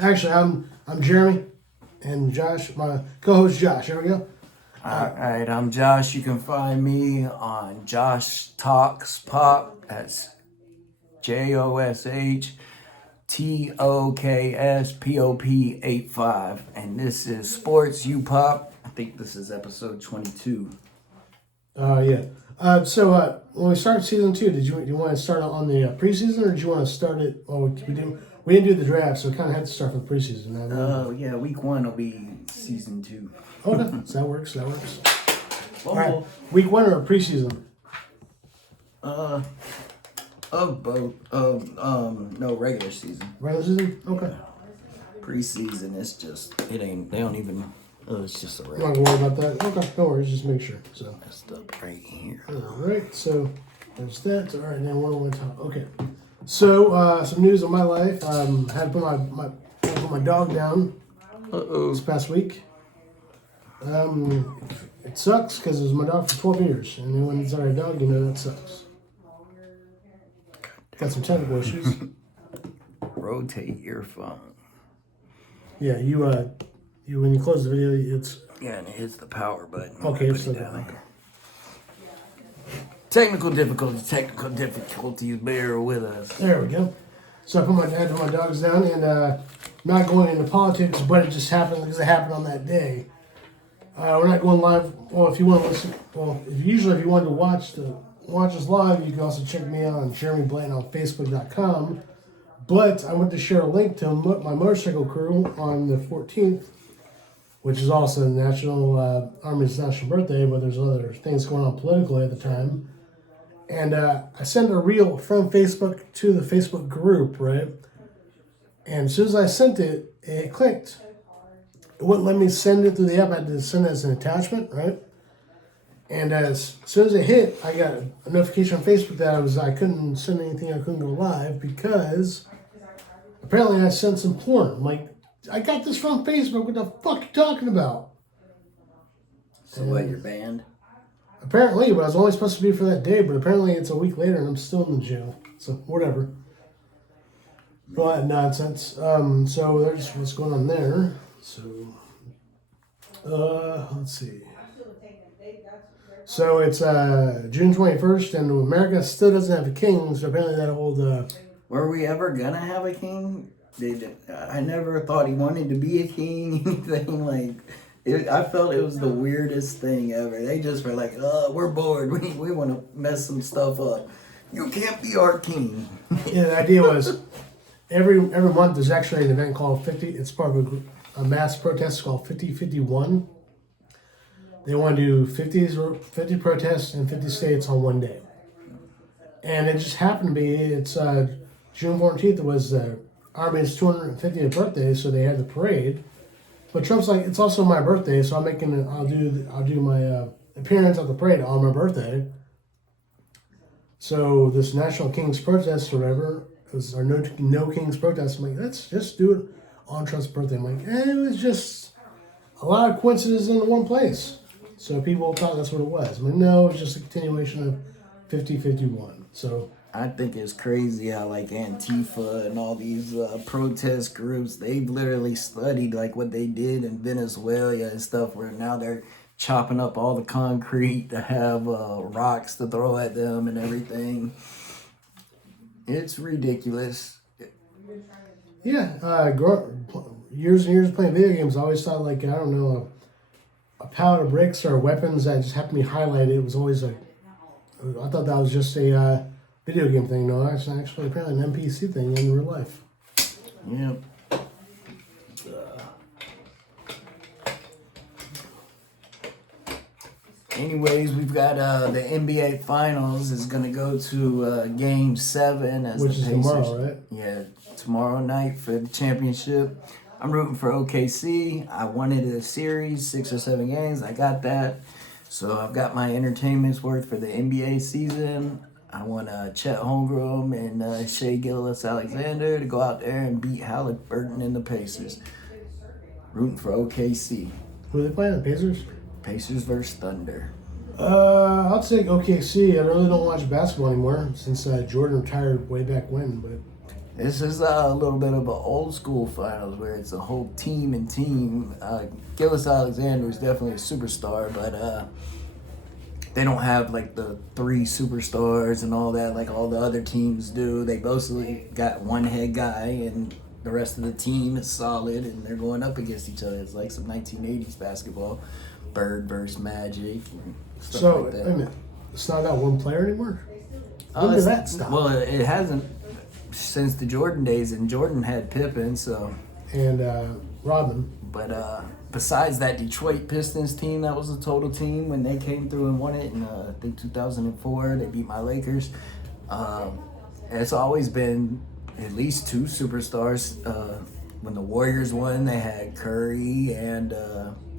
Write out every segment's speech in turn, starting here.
Actually, I'm Jeremy, and Josh, my co-host Josh. Here we go. All right, I'm Josh. You can find me on Josh Talks Pop. That's JoshTokspop 85, and this is Sports U Pop. I think this is episode 22. Yeah. When we started season 2, do you want to start on the preseason, or did you want to start it? Well, we didn't do the draft, so we kind of had to start from the preseason. Yeah, week 1 will be season 2. Okay, so that works. Oh, All right, week 1 or preseason? Of both. No, regular season. Regular season. Okay. Preseason, it's just they don't even. It's just a I'm regular. not gonna worry about that. Okay, no worries. Just make sure. So. Messed up right here. All right. So there's that. All right. Now what do I want to talk? Okay. So some news of my life. Had to put my dog down this past week. It sucks because it was my dog for 12 years, and then when it's our dog, that sucks. Got some technical issues. Rotate your phone. Yeah, you when you close the video, it's Yeah, and it hits the power button. okay. Put It's it down there. Technical difficulties. Bear with us. there we go. So I put my dogs down, and not going into politics, but it just happened because it happened on that day. We're not going live. Well, if you want to listen, if you want to watch us live, you can also check me out on Jeremy Blanton on Facebook.com. But I want to share a link to my motorcycle crew on the 14th, which is also the Army's national birthday, but there's other things going on politically at the time. And I sent a reel from Facebook to the Facebook group, right? And as soon as I sent it, it clicked. It wouldn't let me send it through the app. I had to send it as an attachment, right? And as soon as it hit, I got a notification on Facebook that I couldn't send anything. I couldn't go live because apparently I sent some porn. I'm like, I got this from Facebook. What the fuck are you talking about? So what? You're banned? Apparently, but I was only supposed to be for that day. But apparently, it's a week later, and I'm still in the jail. So whatever. All that nonsense. So there's what's going on there. So, let's see. So it's June 21st, and America still doesn't have a king. So apparently that old. Were we ever gonna have a king? I never thought he wanted to be a king. Anything like. I felt it was the weirdest thing ever. They just were like, we're bored. We want to mess some stuff up. You can't be our king. Yeah, the idea was every month there's actually an event called 50. It's part of a mass protest called 50-51. They want to do 50 protests in 50 states on one day. And it just happened to be, it's June 14th was the Army's 250th birthday, so they had the parade. But Trump's like, it's also my birthday, so I'll do my appearance at the parade on my birthday. So this National King's Protest or whatever, or no King's Protest, I'm like, let's just do it on Trump's birthday. I'm like, it was just a lot of coincidences in one place. So people thought that's what it was. I mean, no, it's just a continuation of 50-51. So I think it's crazy how like Antifa and all these protest groups, they've literally studied like what they did in Venezuela and stuff, where now they're chopping up all the concrete to have rocks to throw at them and everything. It's ridiculous. yeah, years and years playing video games, I always thought like, I don't know, a pallet of bricks or weapons that just happened to be highlighted. It was always I thought that was just a video game thing. No, it's actually apparently an NPC thing in real life. Yeah. Anyways, we've got the NBA Finals is gonna go to Game 7 as Which the is Pacers. tomorrow, right? Yeah, tomorrow night for the championship. I'm rooting for OKC. I wanted a series, 6 or 7 games. I got that. So I've got my entertainment's worth for the NBA season. I want Chet Holmgren and Shea Gilgeous-Alexander to go out there and beat Halliburton and the Pacers. Rooting for OKC. Who are they playing? The Pacers? Pacers versus Thunder. I'll take OKC. I really don't watch basketball anymore since Jordan retired way back when. But This is a little bit of an old school finals where it's a whole team and team. Gillis Alexander is definitely a superstar, but they don't have like the 3 superstars and all that like all the other teams do. They mostly got one head guy and the rest of the team is solid and they're going up against each other. It's like some 1980s basketball, Bird versus Magic, and stuff So, like that. wait a minute. It's not got one player anymore? When did that stop? Well, it hasn't since the Jordan days, and Jordan had Pippen, so. And Rodman. But besides that Detroit Pistons team, that was a total team when they came through and won it in I think 2004. They beat my Lakers. It's always been at least 2 superstars. When the Warriors won, they had Curry and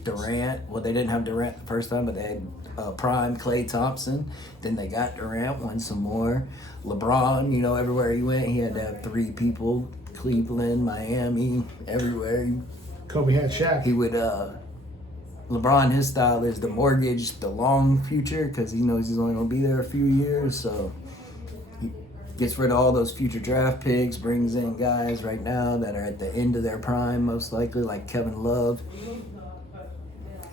Durant. Well, they didn't have Durant the first time, but they had prime Klay Thompson. Then they got Durant, won some more. LeBron, you know, everywhere he went, he had to have 3 people. Cleveland, Miami, everywhere. Kobe had Shaq. He would, LeBron, his style is to mortgage the long future because he knows he's only going to be there a few years. So he gets rid of all those future draft picks, brings in guys right now that are at the end of their prime, most likely, like Kevin Love.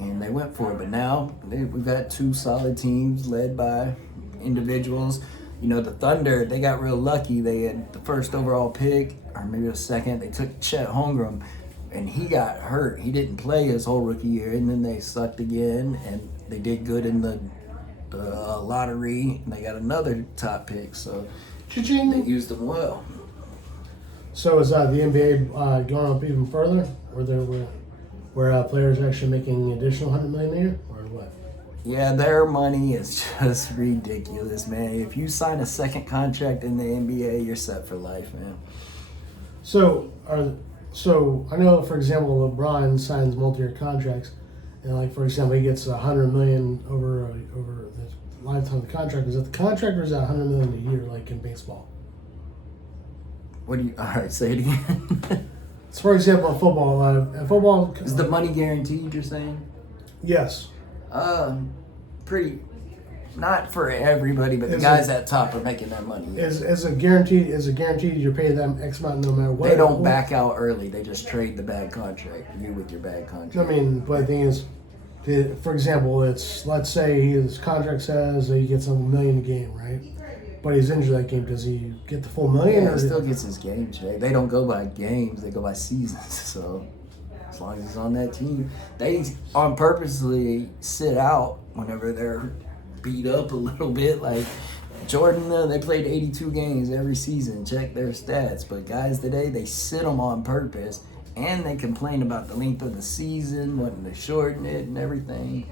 And they went for it. But now we've got 2 solid teams led by individuals. You know, the Thunder, they got real lucky. They had the first overall pick, or maybe the second. They took Chet Holmgren, and he got hurt. He didn't play his whole rookie year, and then they sucked again, and they did good in the lottery, and they got another top pick. So Cha-ching. they used them well. So is the NBA going up even further? Where players are actually making an additional $100 million a year? Or what? Yeah, their money is just ridiculous, man. If you sign a second contract in the NBA, you're set for life, man. So I know, for example, LeBron signs multi-year contracts, and like for example, he gets $100 million over the lifetime of the contract. Is that the contract, or is that $100 million a year, like in baseball? All right, say it again. So for example, in football, Is the money guaranteed, you're saying? yes. Pretty, not for everybody, but the Is guys it- at top are making their money. Is it guaranteed? Is it guaranteed you're paid them X amount no matter what? They don't back out early. They just trade the bad contract. You with your bad contract. I mean, but the thing is, for example, let's say his contract says that he gets $1 million a game, right? But he's injured that game. Does he get the full $1 million? Yeah, Or he still gets his game check. They don't go by games. They go by seasons. So as long as he's on that team, they on purposely sit out whenever they're beat up a little bit. Like Jordan, they played 82 games every season. Check their stats. But guys today, they sit them on purpose, and they complain about the length of the season, wanting to shorten it and everything.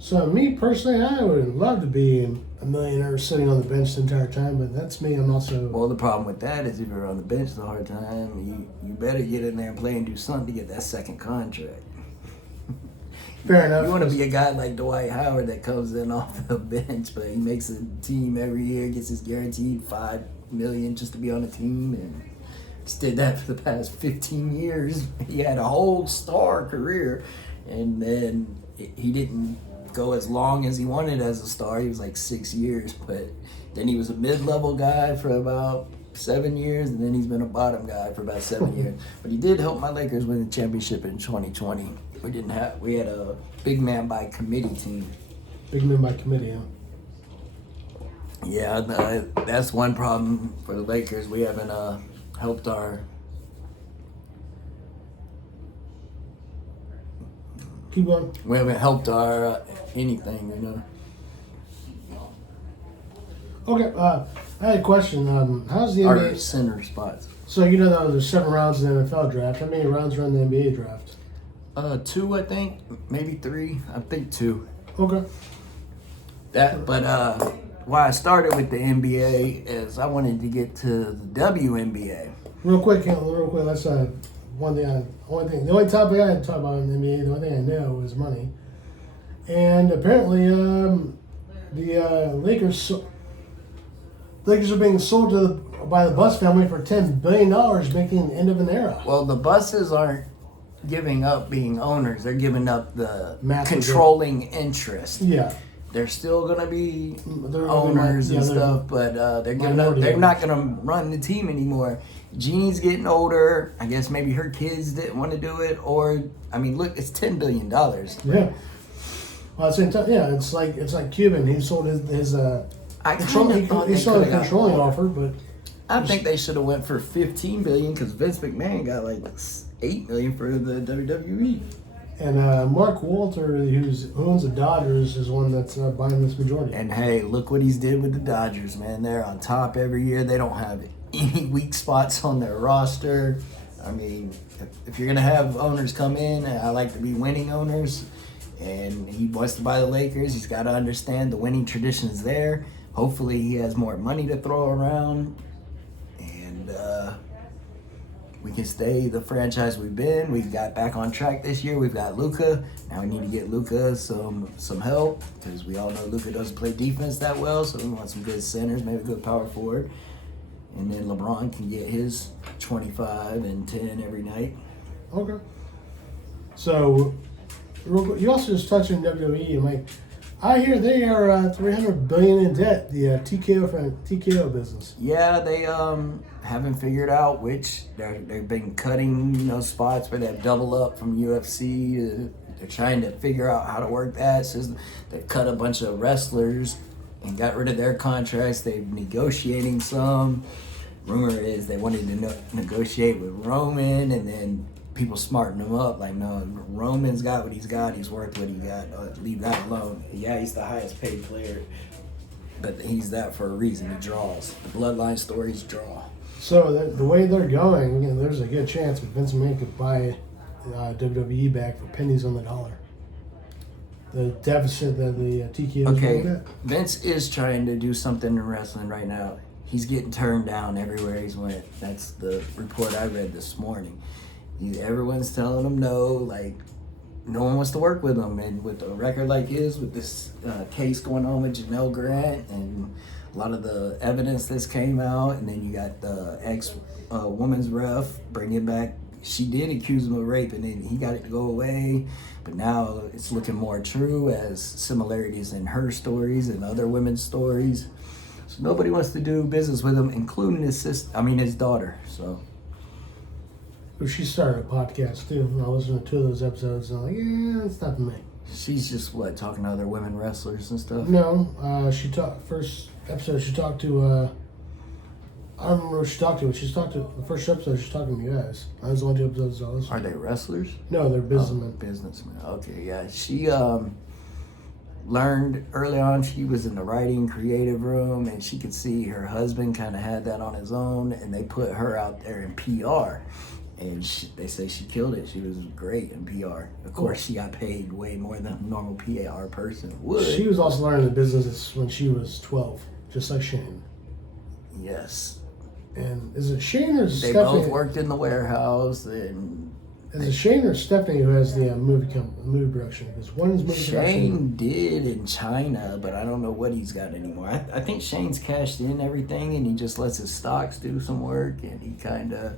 So me personally, I would love to be a millionaire sitting on the bench the entire time, but that's me. I'm also Well, the problem with that is if you're on the bench the hard time, you better get in there and play and do something to get that second contract. fair enough. You want to be a guy like Dwight Howard that comes in off the bench, but he makes a team every year, gets his guaranteed $5 million just to be on a team, and he's did that for the past 15 years. He had a whole star career, and then he didn't go as long as he wanted as a star. He was like 6 years, but then he was a mid-level guy for about 7 years, and then he's been a bottom guy for about 7 years. But he did help my Lakers win the championship in 2020. We had a big man by committee team. Big man by committee, huh? Yeah, that's one problem for the Lakers. We haven't helped our. Keep going. We haven't helped our anything, you know. Okay, I had a question. How's the Our NBA? center spots. So you know that there's 7 rounds in the NFL draft. How many rounds are in the NBA draft? 2, I think, maybe 3. I think 2. Okay. But why I started with the NBA is I wanted to get to the WNBA. Real quick. That's the only topic I had to talk about in the NBA. The only thing I know is money. And apparently, the Lakers are being sold by the Buss family for $10 billion, making the end of an era. Well, the Busses aren't giving up being owners; they're giving up the Massive controlling interest. Yeah. They're still gonna be They're owners and they're- stuff, but they're giving up. minority They're not owners. gonna run the team anymore. Jeannie's getting older. I guess maybe her kids didn't want to do it, or I mean, look, it's $10 billion. Yeah. Well, at the same time, yeah, it's like Cuban. He sold his I control. kinda thought He they sold a coulda got controlling more. offer, but I think they should have went for $15 billion because Vince McMahon got like $8 million for the WWE. and Mark Walter, who owns the Dodgers, is one that's buying this majority. And hey, look what he's did with the Dodgers, man. They're on top every year. They don't have any weak spots on their roster. I mean, if you're gonna have owners come in, I like to be winning owners. And he wants to buy the Lakers. He's got to understand the winning tradition is there. Hopefully, he has more money to throw around, and we can stay the franchise we've been. We got back on track this year. We've got Luka. Now we need to get Luka some help because we all know Luka doesn't play defense that well. So we want some good centers, maybe a good power forward, and then LeBron can get his 25 and 10 every night. Okay. So, real quick, you also just touched on WWE. I'm like, I hear they are $300 billion in debt. The TKO business. Yeah, they haven't figured out which they've been cutting spots where they double up from UFC. They're trying to figure out how to work that. Since they've cut a bunch of wrestlers and got rid of their contracts, they're negotiating some. Rumor is they wanted to negotiate with Roman, and then people smarten him up. Like, no, Roman's got what he's got. He's worth what he got. Leave that alone. Yeah, he's the highest paid player, but he's that for a reason. He draws. The bloodline stories draw. So the way they're going, there's a good chance that Vince McMahon could buy WWE back for pennies on the dollar. The deficit that the TKO is Okay, going at. Vince is trying to do something in wrestling right now. He's getting turned down everywhere he's went. That's the report I read this morning. Everyone's telling him no, like no one wants to work with him. And with a record like his, with this case going on with Janelle Grant and a lot of the evidence that's came out, and then you got the ex-woman's ref bringing back, she did accuse him of rape, and then he got it to go away. But now it's looking more true as similarities in her stories and other women's stories. So nobody wants to do business with him, including his daughter. So. She started a podcast too. I listened to 2 of those episodes, and I'm like, yeah, it's not for me. She's just talking to other women wrestlers and stuff. No, she talked first episode. She talked to. I don't remember who she talked to, but she's talked to the first episode. She's talking to you guys. I was the only 2 episodes I listened. Are they wrestlers? No, they're businessmen. Businessmen. Okay, yeah. She learned early on she was in the writing creative room, and she could see her husband kind of had that on his own, and they put her out there in PR. And they say she killed it. She was great in PR. Of course, she got paid way more than a normal PR person would. She was also learning the business when she was 12, just like Shane. Yes. And is it Shane or They Stephanie? both worked in the warehouse, and Is it Shane or Stephanie who has the movie production? Because one's movie production. Shane did in China, but I don't know what he's got anymore. I think Shane's cashed in everything, and he just lets his stocks do some work, and he kind of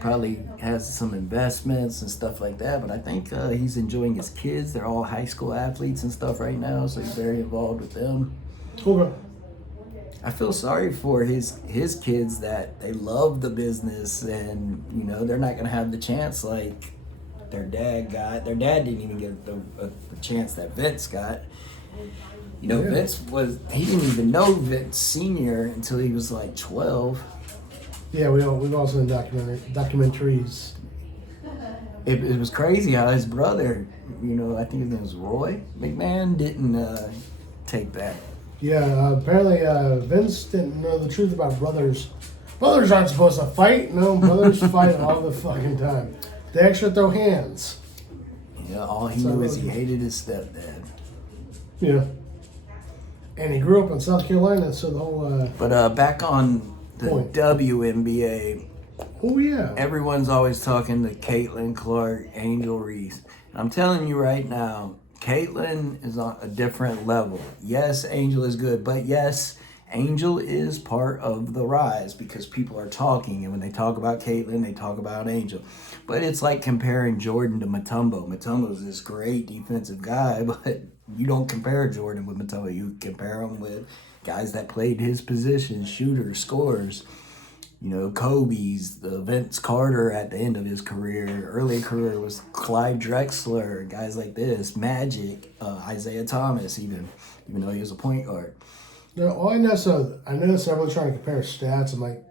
probably has some investments and stuff like that. But I think he's enjoying his kids. They're all high school athletes and stuff right now, so he's very involved with them. Okay. I feel sorry for his kids that they love the business, and they're not gonna have the chance like their dad got. Their dad didn't even get the chance that Vince got. Yeah. He didn't even know Vince Senior until he was like 12. Yeah, we've also done documentaries. It was crazy how his brother, I think his name was Roy McMahon, didn't take that. Yeah, apparently Vince didn't know the truth about brothers. Brothers aren't supposed to fight. No, brothers fight all the fucking time. They actually throw hands. Yeah, all he So knew is he really- hated his stepdad. Yeah. And he grew up in South Carolina, so the whole. But back on the Point. WNBA, Oh yeah. everyone's always talking to Caitlin Clark, Angel Reese. And I'm telling you right now, Caitlin is on a different level. Yes, Angel is good, but yes, Angel is part of the rise because people are talking, and when they talk about Caitlin, they talk about Angel. But it's like comparing Jordan to Mutombo. Mutombo's this great defensive guy, but you don't compare Jordan with Matoma. You compare him with guys that played his position, shooters, scorers. You know, Kobe's, the Vince Carter at the end of his career. Early career was Clyde Drexler, guys like this, Magic, Isaiah Thomas, even though he was a point guard. No, all I notice, everyone's trying to compare stats. I'm like,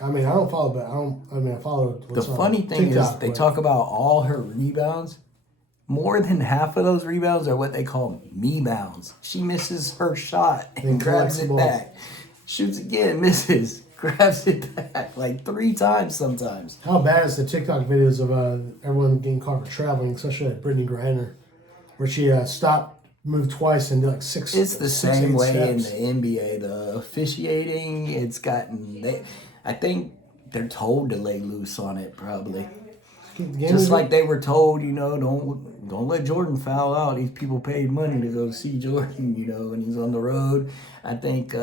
I mean, I don't follow, but I follow. The funny thing is, they talk about all her rebounds. More than half of those rebounds are what they call me-bounds. She misses her shot and grabs it back. Shoots again, misses, grabs it back like 3 times sometimes. How bad is the TikTok videos of everyone getting caught for traveling, especially like Brittany Griner, where she stopped, moved twice, and did like 6. It's the same 8 way steps. in the NBA. The officiating, it's gotten. I think they're told to lay loose on it, probably. Just like they were told, you know, don't let Jordan foul out. These people paid money to go see Jordan, you know, when he's on the road. I think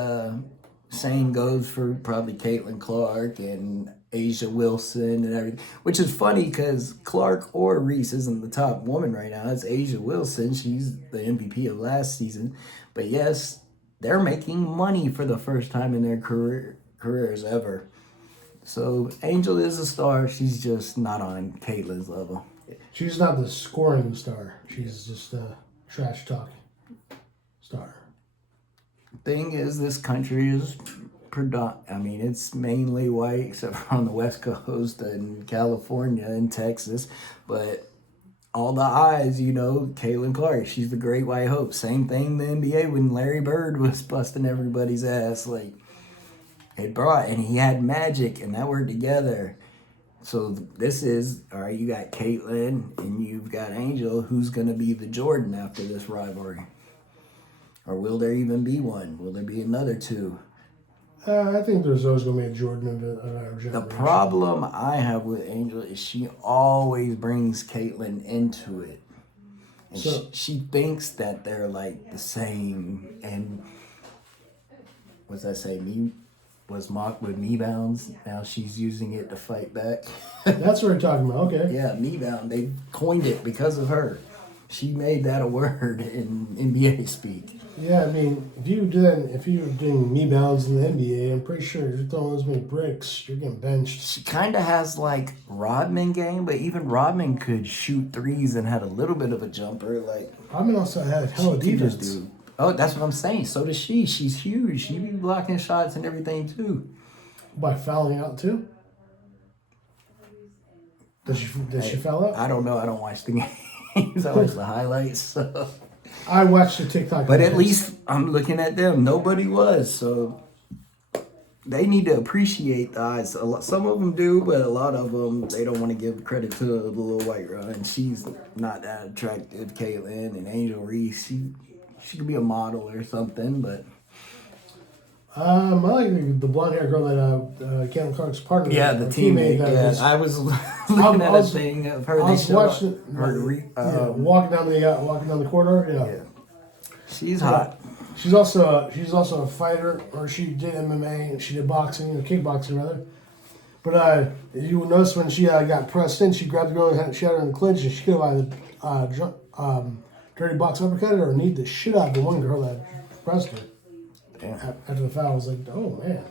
same goes for probably Caitlin Clark and Asia Wilson and everything. Which is funny because Clark or Reese isn't the top woman right now. It's Asia Wilson. She's the MVP of last season. But yes, they're making money for the first time in their careers ever. So Angel is a star. She's just not on Caitlin's level. She's not the scoring star. She's just a trash talking star. Thing is, this country is it's mainly white, except for on the West Coast and California and Texas. But all the eyes, you know, Caitlin Clark, she's the great white hope. Same thing in the NBA when Larry Bird was busting everybody's ass. Like, and he had Magic, and that worked together. So this is, all right, you got Caitlin and you've got Angel. Who's going to be the Jordan after this rivalry? Or will there even be one? Will there be another 2? I think there's always going to be a Jordan of our generation. The problem I have with Angel is she always brings Caitlin into it. And she thinks that they're like the same. And what's that say? Was mocked with me-bounds. Now she's using it to fight back. That's what we're talking about. Okay. Yeah, me-bound. They coined it because of her. She made that a word in NBA speak. Yeah, I mean, if you were doing me-bounds in the NBA, I'm pretty sure you're throwing as many bricks, you're getting benched. She kind of has like Rodman game, but even Rodman could shoot threes and had a little bit of a jumper. Like Rodman also had hell of defense. Oh, that's what I'm saying. So does she. She's huge. She be blocking shots and everything too. By fouling out too? Does she foul out? I don't know. I don't watch the games. I watch the highlights. So. I watched the TikTok. But at least I'm looking at them. Nobody was. So they need to appreciate the eyes. Some of them do, but a lot of them, they don't want to give credit to the little white girl. And she's not that attractive. Caitlin and Angel Reese. She could be a model or something, but I like the blonde hair girl that Caitlin Clark's partner. Yeah, the teammate. Yeah, I was looking at a thing of her. I was watching walking down the corridor. Yeah. She's hot. She's also a fighter, or she did MMA and she did boxing, or kickboxing rather. But you will notice when she got pressed in, she grabbed the girl and she had her in the clinch, and she could have dirty box uppercut or kneed the shit out of the one girl that pressed her. Damn. After the foul, I was like, oh man.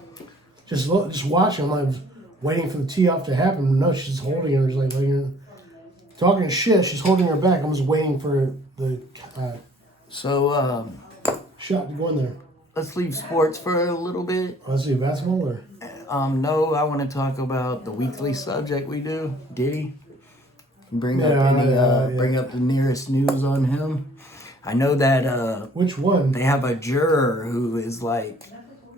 Just watching, I was waiting for the tee off to happen. No, she's holding her, just like letting her, talking shit. She's holding her back. I'm just waiting for the shot to go in there. Let's leave sports for a little bit. Let's see, basketball or? No, I want to talk about the weekly subject we do, Diddy. Bring up the nearest news on him. I know that which one? They have a juror who is like,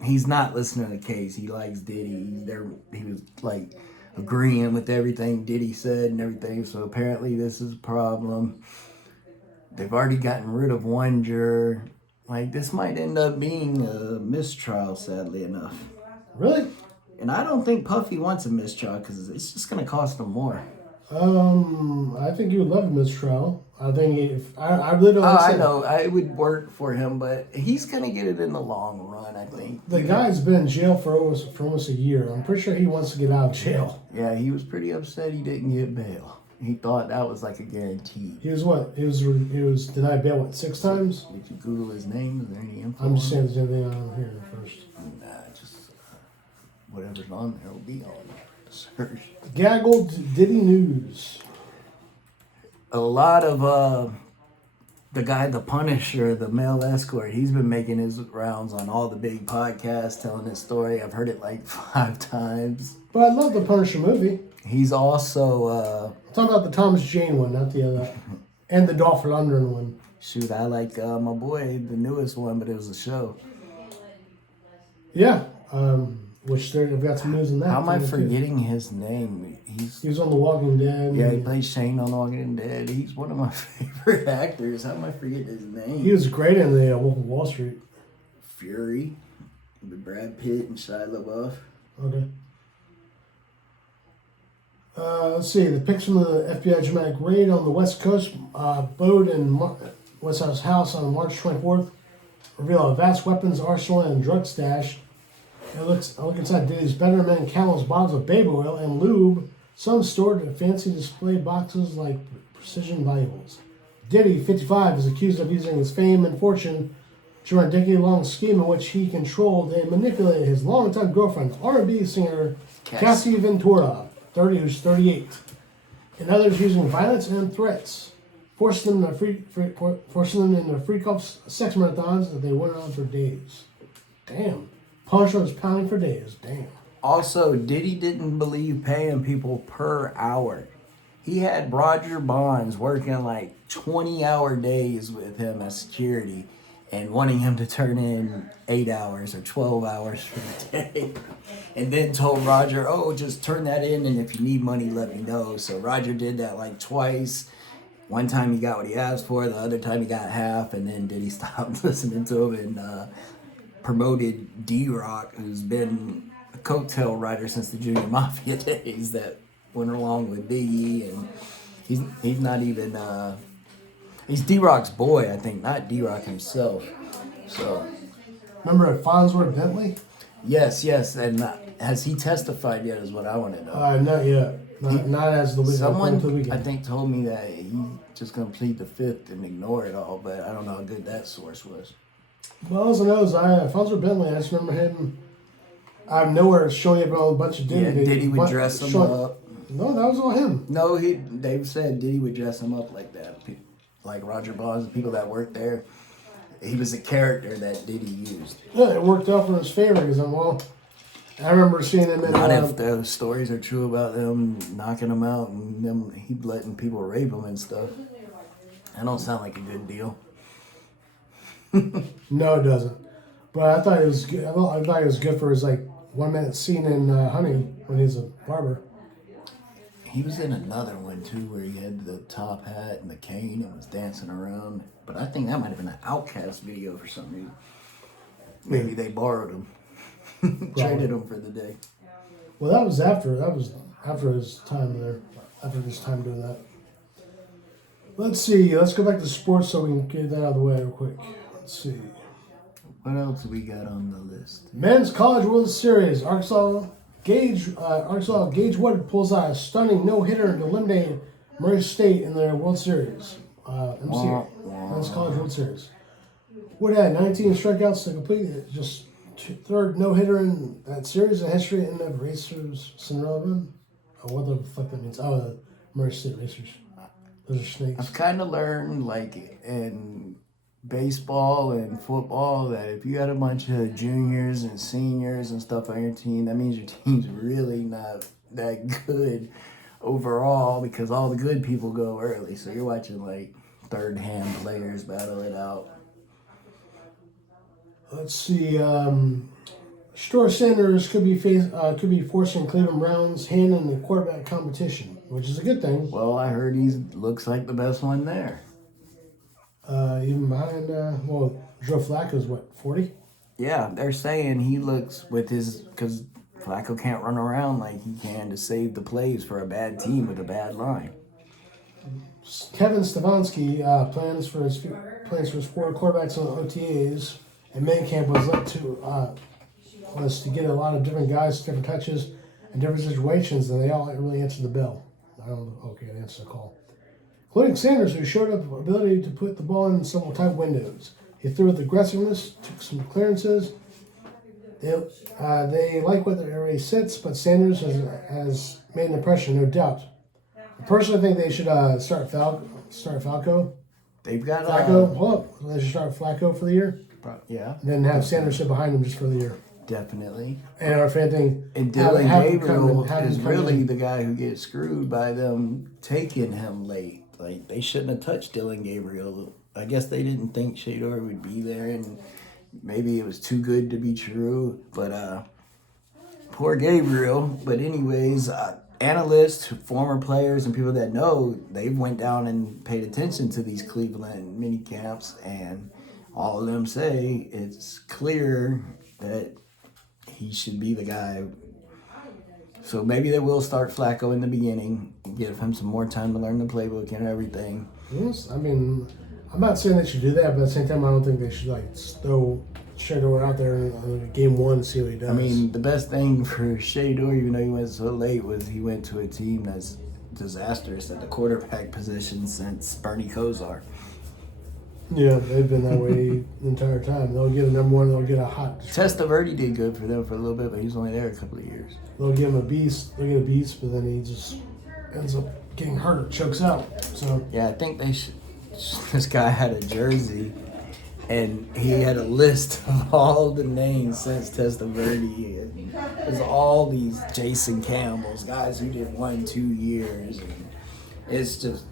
he's not listening to the case. He likes Diddy. He was like agreeing with everything Diddy said and everything. So apparently this is a problem. They've already gotten rid of one juror. Like, this might end up being a mistrial, sadly enough. Really? And I don't think Puffy wants a mistrial because it's just going to cost him more. I think he would love a mistrial. I think I really don't. I know it would work for him, but he's gonna get it in the long run. I think the guy's been in jail for almost a year. I'm pretty sure he wants to get out of jail. Yeah, he was pretty upset he didn't get bail. He thought that was like a guarantee. He was what? He was denied bail, what, 6 times? Did you Google his name? Is there any info? I'm just on saying there's anything on here first. it? Nah, just whatever's on there will be on the search. Gaggled Diddy News. A lot of the guy, the Punisher, the male escort, he's been making his rounds on all the big podcasts, telling his story. I've heard it like 5 times. But I love the Punisher movie. He's also, I'm talking about the Thomas Jane one, not the other. And the Dolph Lundgren one. shoot, I like my boy, the newest one, but it was a show. Yeah. Which they've got some news in that. How am I too. forgetting his name? He was on The Walking Dead. Yeah, he plays Shane on The Walking Dead. He's one of my favorite actors. How am I forgetting his name? He was great in the Wolf of Wall Street. Fury with Brad Pitt and Shia LaBeouf. Okay. Let's see. The pics from the FBI dramatic raid on the West Coast, Bowden West House on March 24th reveal a vast weapons arsenal and drug stash. I look inside Diddy's bedroom and countless bottles of baby oil and lube, some stored in fancy display boxes like precision valuables. Diddy, 55, is accused of using his fame and fortune to run a decade-long scheme in which he controlled and manipulated his longtime girlfriend, R&B singer Cassie Ventura, who's 38, and others using violence and threats, forcing them into freak-off sex marathons that they went on for days. Damn. Punisher was pounding for days. Damn. Also, Diddy didn't believe paying people per hour. He had Roger Bonds working like 20-hour days with him as security and wanting him to turn in 8 hours or 12 hours for the day. And then told Roger, oh, just turn that in, and if you need money, let me know. So Roger did that like twice. One time he got what he asked for, the other time he got half, and then Diddy stopped listening to him and promoted D-Rock, who's been a coattail rider since the Junior Mafia days that went along with Biggie, and he's not even he's D-Rock's boy, I think, not D-Rock himself. So Remember at Farnsworth Bentley? yes, and has he testified yet? Is what I want to know. Not yet. Not as the weekend. Someone I think told me that he's just gonna plead the fifth and ignore it all, but I don't know how good that source was. Well, all I know is Farnsworth Bentley, I just remember him out of nowhere showing up on a bunch of Diddy. Yeah, Diddy would dress him up. No, that was all him. No, they said Diddy would dress him up like that. Like Roger Bonds, the people that worked there. He was a character that Diddy used. Yeah, it worked out for his favor because I remember seeing him in. Not if those stories are true about them knocking him out and them he letting people rape him and stuff. That don't sound like a good deal. No, it doesn't. But I thought it was good. I thought it was good for his 1 minute scene in Honey when he's a barber. He was in another one too where he had the top hat and the cane and was dancing around. But I think that might have been an Outkast video for some reason. Maybe they borrowed him. Traded him for the day. Well, that was after his time there. After his time doing that. Let's see. Let's go back to sports so we can get that out of the way real quick. Let's see. What else we got on the list? Men's College World Series. Arkansas Gage Wood pulls out a stunning no-hitter to eliminate Murray State in their World Series. MCA. Men's College World Series. Wood had 19 strikeouts to complete it. Just third no-hitter in that series in history in the Racers Cinderella run. Oh, what the fuck that means? Oh, the Murray State Racers. Those are snakes. I've kind of learned, like, in baseball and football, that if you got a bunch of juniors and seniors and stuff on your team, that means your team's really not that good overall because all the good people go early. So you're watching, like, third-hand players battle it out. Let's see. Shtor Sanders could be forcing Cleveland Browns' hand in the quarterback competition, which is a good thing. Well, I heard he looks like the best one there. Even behind, Joe Flacco's what, 40? Yeah, they're saying he looks because Flacco can't run around like he can to save the plays for a bad team with a bad line. Kevin Stefanski plans for his 4 quarterbacks on OTAs, and minicamp was to get a lot of different guys, different touches, and different situations, and they all really answered the bell. I don't know. Okay, that's the call. Including Sanders, who showed up ability to put the ball in several tight windows. He threw with aggressiveness, took some clearances. They like what the area sits, but Sanders has made an impression, no doubt. Personally, I think they should start Falco. They've got Flacco. Hold up. They should start Flacco for the year. yeah, And then have Sanders sit behind him just for the year. definitely. And our fan thing. And Dylan Gabriel have is him come really in. the guy who gets screwed by them taking him late. Like, they shouldn't have touched Dylan Gabriel. I guess they didn't think Shador would be there, and maybe it was too good to be true. But poor Gabriel. But anyways, analysts, former players, and people that know, they went down and paid attention to these Cleveland mini camps, and all of them say it's clear that he should be the guy. So maybe they will start Flacco in the beginning, give him some more time to learn the playbook and everything. Yes, I mean, I'm not saying they should do that, but at the same time, I don't think they should throw Shador out there in game one and see what he does. I mean, the best thing for Shador, even though he went so late, was he went to a team that's disastrous at the quarterback position since Bernie Kosar. yeah, they've been that way the entire time. They'll get a number one, they'll get a hot. Testaverde did good for them for a little bit, but he was only there a couple of years. They'll give him a beast. They'll get a beast, but then he just ends up getting hurt or chokes out. So Yeah, I think they should. This guy had a jersey, and he had a list of all the names since Testaverde. And there's all these Jason Campbells, guys who did 1-2 years, and it's just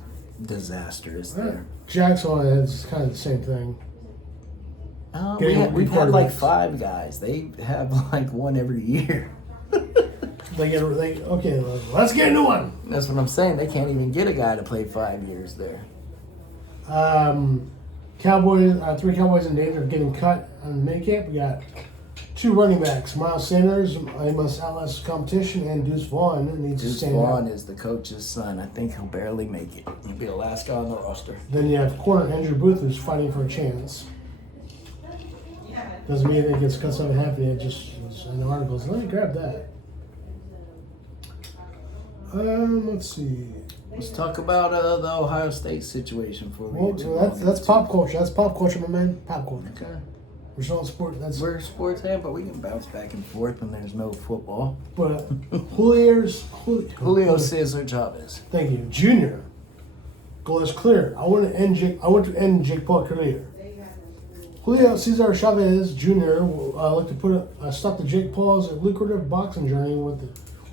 disastrous there. Jacksonville is kind of the same thing. We've had like quarterbacks. 5 guys. They have like one every year. Okay, let's get into one. That's what I'm saying. They can't even get a guy to play 5 years there. Cowboys, 3 Cowboys in danger of getting cut on the minicamp. We got 2 running backs. Miles Sanders, he must outlast competition, and Deuce Vaughn needs to Deuce stand Vaughn out. is the coach's son. I think he'll barely make it. He'll be the last guy on the roster. Then you have corner Andrew Booth, who's fighting for a chance. Doesn't mean it gets cut something happening. It just was in the articles. Let me grab that. Let's see. Let's talk about the Ohio State situation for Well, so that's pop culture. That's pop culture, my man. Pop culture. Okay. We're still in sport. That's We're sports head, but we can bounce back and forth when there's no football. but Julio Cesar Chavez. Thank you, Junior. Goal is clear. I want to end Jake Paul's career. Julio Cesar Chavez Jr. will look to put a stop to Jake Paul's lucrative boxing journey with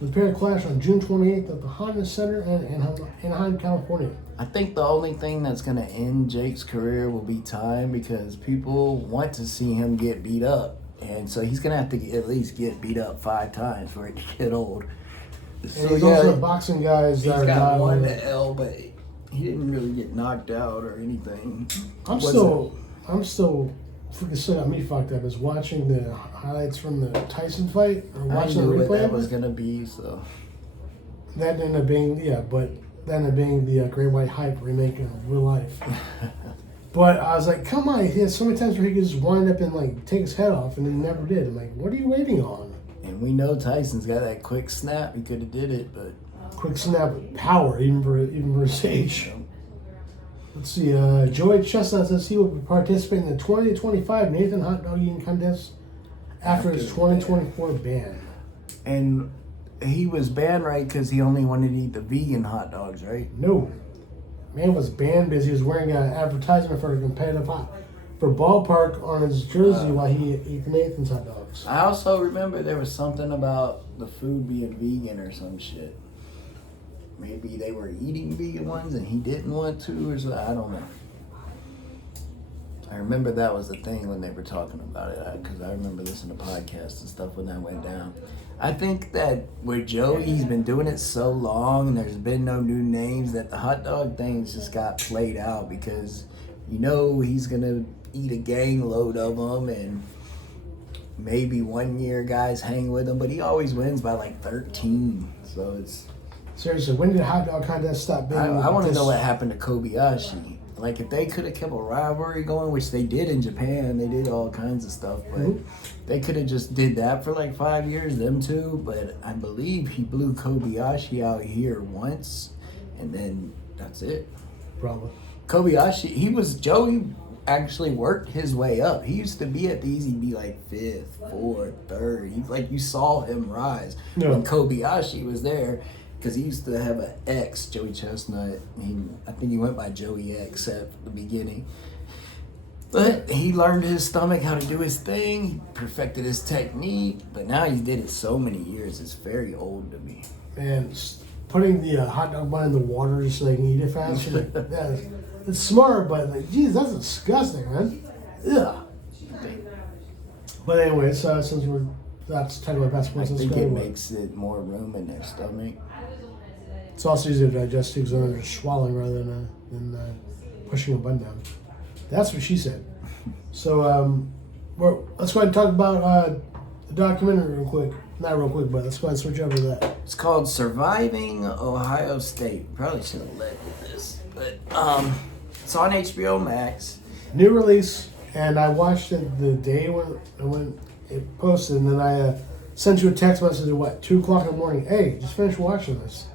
the pair clash on June 28th at the Honda Center in Anaheim, California. I think the only thing that's going to end Jake's career will be time, because people want to see him get beat up. And so he's going to have to at least get beat up 5 times for it to get old. And So he's also a boxing guys he's that are got not one like- L, but he didn't really get knocked out or anything. I'm still freaking still got me fucked up is watching the highlights from the Tyson fight or I watching the knew what replay that of was it. going to be, so. That ended up being the Great White Hype remake in real life. But I was like, come on, he had so many times where he could just wind up and like take his head off, and he never did. I'm like, what are you waiting on? And we know Tyson's got that quick snap. He could have did it, but Quick snap power, even for his age. Let's see. Joey Chestnut says he will be participating in the 2025 Nathan Hot Dog Eating Contest after his 2024 ban. and he was banned, right, because he only wanted to eat the vegan hot dogs, right? No. Man was banned because he was wearing an advertisement for a competitive for ballpark on his jersey while he ate the Nathan's hot dogs. I also remember there was something about the food being vegan or some shit. Maybe they were eating vegan ones and he didn't want to, or something. I don't know. I remember that was the thing when they were talking about it, because I remember listening to podcasts and stuff when that went down. I think that with Joey, he's been doing it so long and there's been no new names that the hot dog things just got played out, because you know he's going to eat a gang load of them, and maybe one year guys hang with him, but he always wins by like 13. So it's... Seriously, when did the hot dog contest stop being? I want to this- know what happened to Kobayashi. Like, if they could have kept a rivalry going, which they did in Japan, they did all kinds of stuff, but they could have just did that for like 5 years, them two. But I believe he blew Kobayashi out here once, and then that's it. Probably. Kobayashi, Joey actually worked his way up. He used to be at these, he'd be like 5th, 4th, 3rd. You saw him rise Yeah. when Kobayashi was there, because he used to have an X, Joey Chestnut. I think he went by Joey X at the beginning. But he learned his stomach how to do his thing. He perfected his technique. But now he did it so many years. It's very old to me. And putting the hot dog bun in the water just so they can eat it faster. It's smart, but like, geez, that's disgusting, man. Ugh. But anyway, since that's talking about basketball, I since think go it to- makes it more room in their stomach. it's also easier to digest too, because they're just swallowing rather than pushing a bun down. That's what she said. So let's go ahead and talk about the documentary real quick. Not real quick, but let's go ahead and switch over to that. It's called Surviving Ohio State. Probably should have led with this, but it's on HBO Max. New release, and I watched it the day when it posted, and then I sent you a text message at 2 o'clock in the morning. Hey, just finished watching this.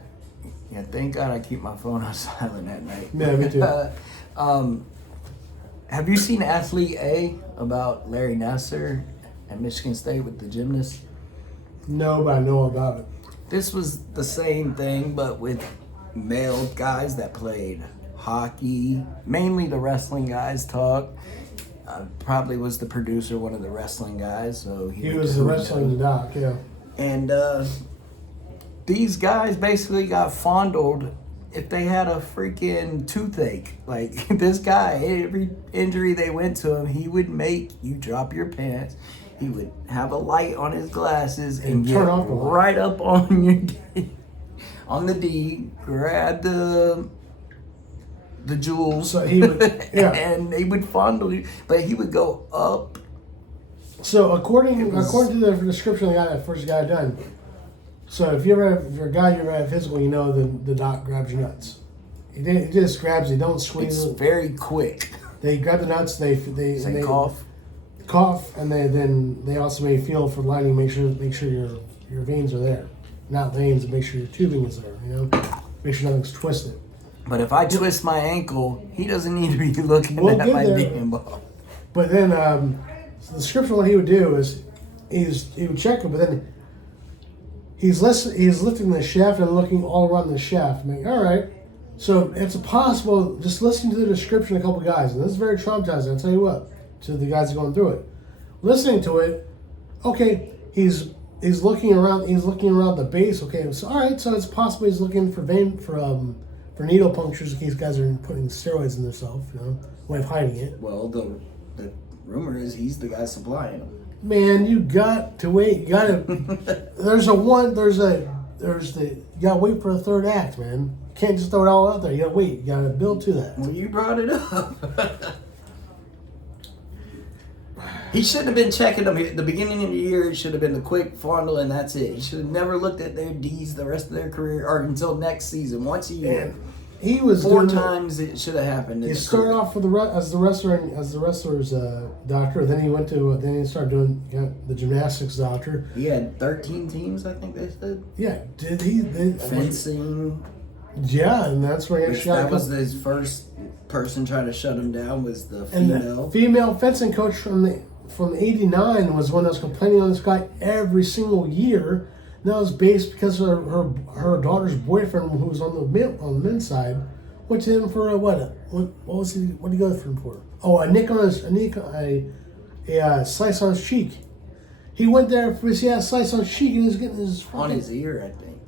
Yeah, thank God I keep my phone on silent at night. Yeah, me too. Have you seen Athlete A about Larry Nassar at Michigan State with the gymnast? No, but I know about it. This was the same thing, but with male guys that played hockey. Mainly the wrestling guys talk. Probably was the producer, one of the wrestling guys. So He was the wrestling doc, yeah. And these guys basically got fondled if they had a freaking toothache. Like, this guy, every injury they went to him, he would make you drop your pants. He would have a light on his glasses and turn get off the light. right up on your on the D, grab the jewels, So he would, yeah. and they would fondle you. But he would go up. So according to the description of the guy that first got done, so if you're a guy, you ever have physical, you know the doc grabs your nuts. He just grabs. They don't squeeze. It's very quick. They grab the nuts. They cough, and they also may feel for lining. Make sure your veins are there, not veins. And make sure your tubing is there. You know, make sure nothing's twisted. But if I twist my ankle, he doesn't need to be looking We'll at get my there. being involved. But then so the description of what he would do is he would check it, but then he's lifting the shaft and looking all around the shaft. I'm like, all right. So it's possible, just listening to the description of a couple guys, and this is very traumatizing, I'll tell you what, to the guys going through it. Listening to it, okay, he's looking around the base, okay, so all right, so it's possible he's looking for needle punctures in case guys are putting steroids in themselves, you know, way of hiding it. Well, the rumor is he's the guy supplying them. Man, you got to wait. You gotta. You gotta wait for a third act, man. You can't just throw it all out there. You gotta wait. You gotta build to that. Well, you brought it up. He shouldn't have been checking them. At the beginning of the year, it should have been the quick fondle, and that's it. He should have never looked at their D's the rest of their career, or until next season, once a year. And he was 4 doing times it should have happened. He started off with as the wrestler's doctor. Then he went to then he started doing the gymnastics doctor. He had 13 teams, I think they said. Yeah, did he? Fencing. Yeah, and that's where he Which actually got that was his first person trying to shut him down, was the and female. the female fencing coach from '89 was one that was complaining on this guy every single year. And that was based because of her daughter's boyfriend, who was on the men's side, went to him for what was he? What did he go for him for? Oh, a slice on his cheek. He went there for a slice on his cheek, and he was getting his On his ear, I think.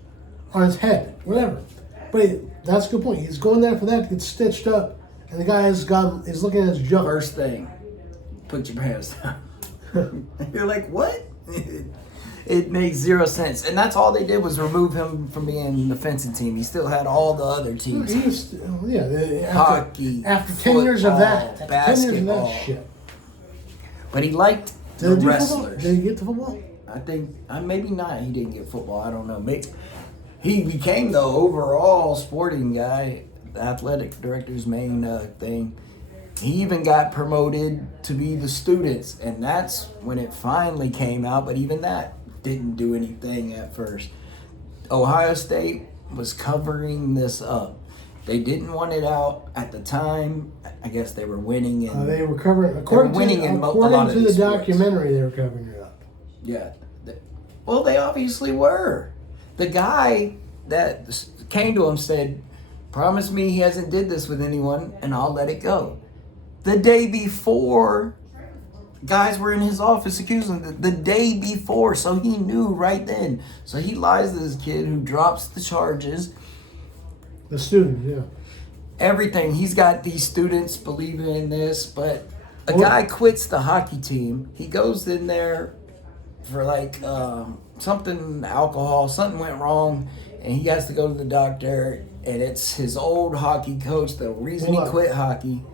on his head, whatever. But that's a good point. He's going there for that to get stitched up, and the guy is looking at his junk. First thing, put your pants down. You're like, what? It makes 0 sense. And that's all they did was remove him from being in the fencing team. He still had all the other teams. He was, Hockey, After 10 years of that, football, after 10 years of basketball. that shit. But he liked Did the he do football? wrestlers. Did he get to football? I think, maybe not. He didn't get football. I don't know. Maybe he became the overall sporting guy, the athletic director's main thing. He even got promoted to be the students, and that's when it finally came out. But even that didn't do anything at first. Ohio State was covering this up. They didn't want it out at the time. I guess they were winning, and They were covering, according winning in a lot according of to the these sports. documentary, they were covering it up. yeah. Well, they obviously were. The guy that came to him said, "Promise me he hasn't did this with anyone, and I'll let it go." The day before, guys were in his office accusing him the day before, so he knew right then. So he lies to this kid who drops the charges. The student, yeah. Everything. He's got these students believing in this, but a Well- guy quits the hockey team. He goes in there for like something, alcohol, something went wrong, and he has to go to the doctor. And it's his old hockey coach. The reason Hold he on. quit hockey.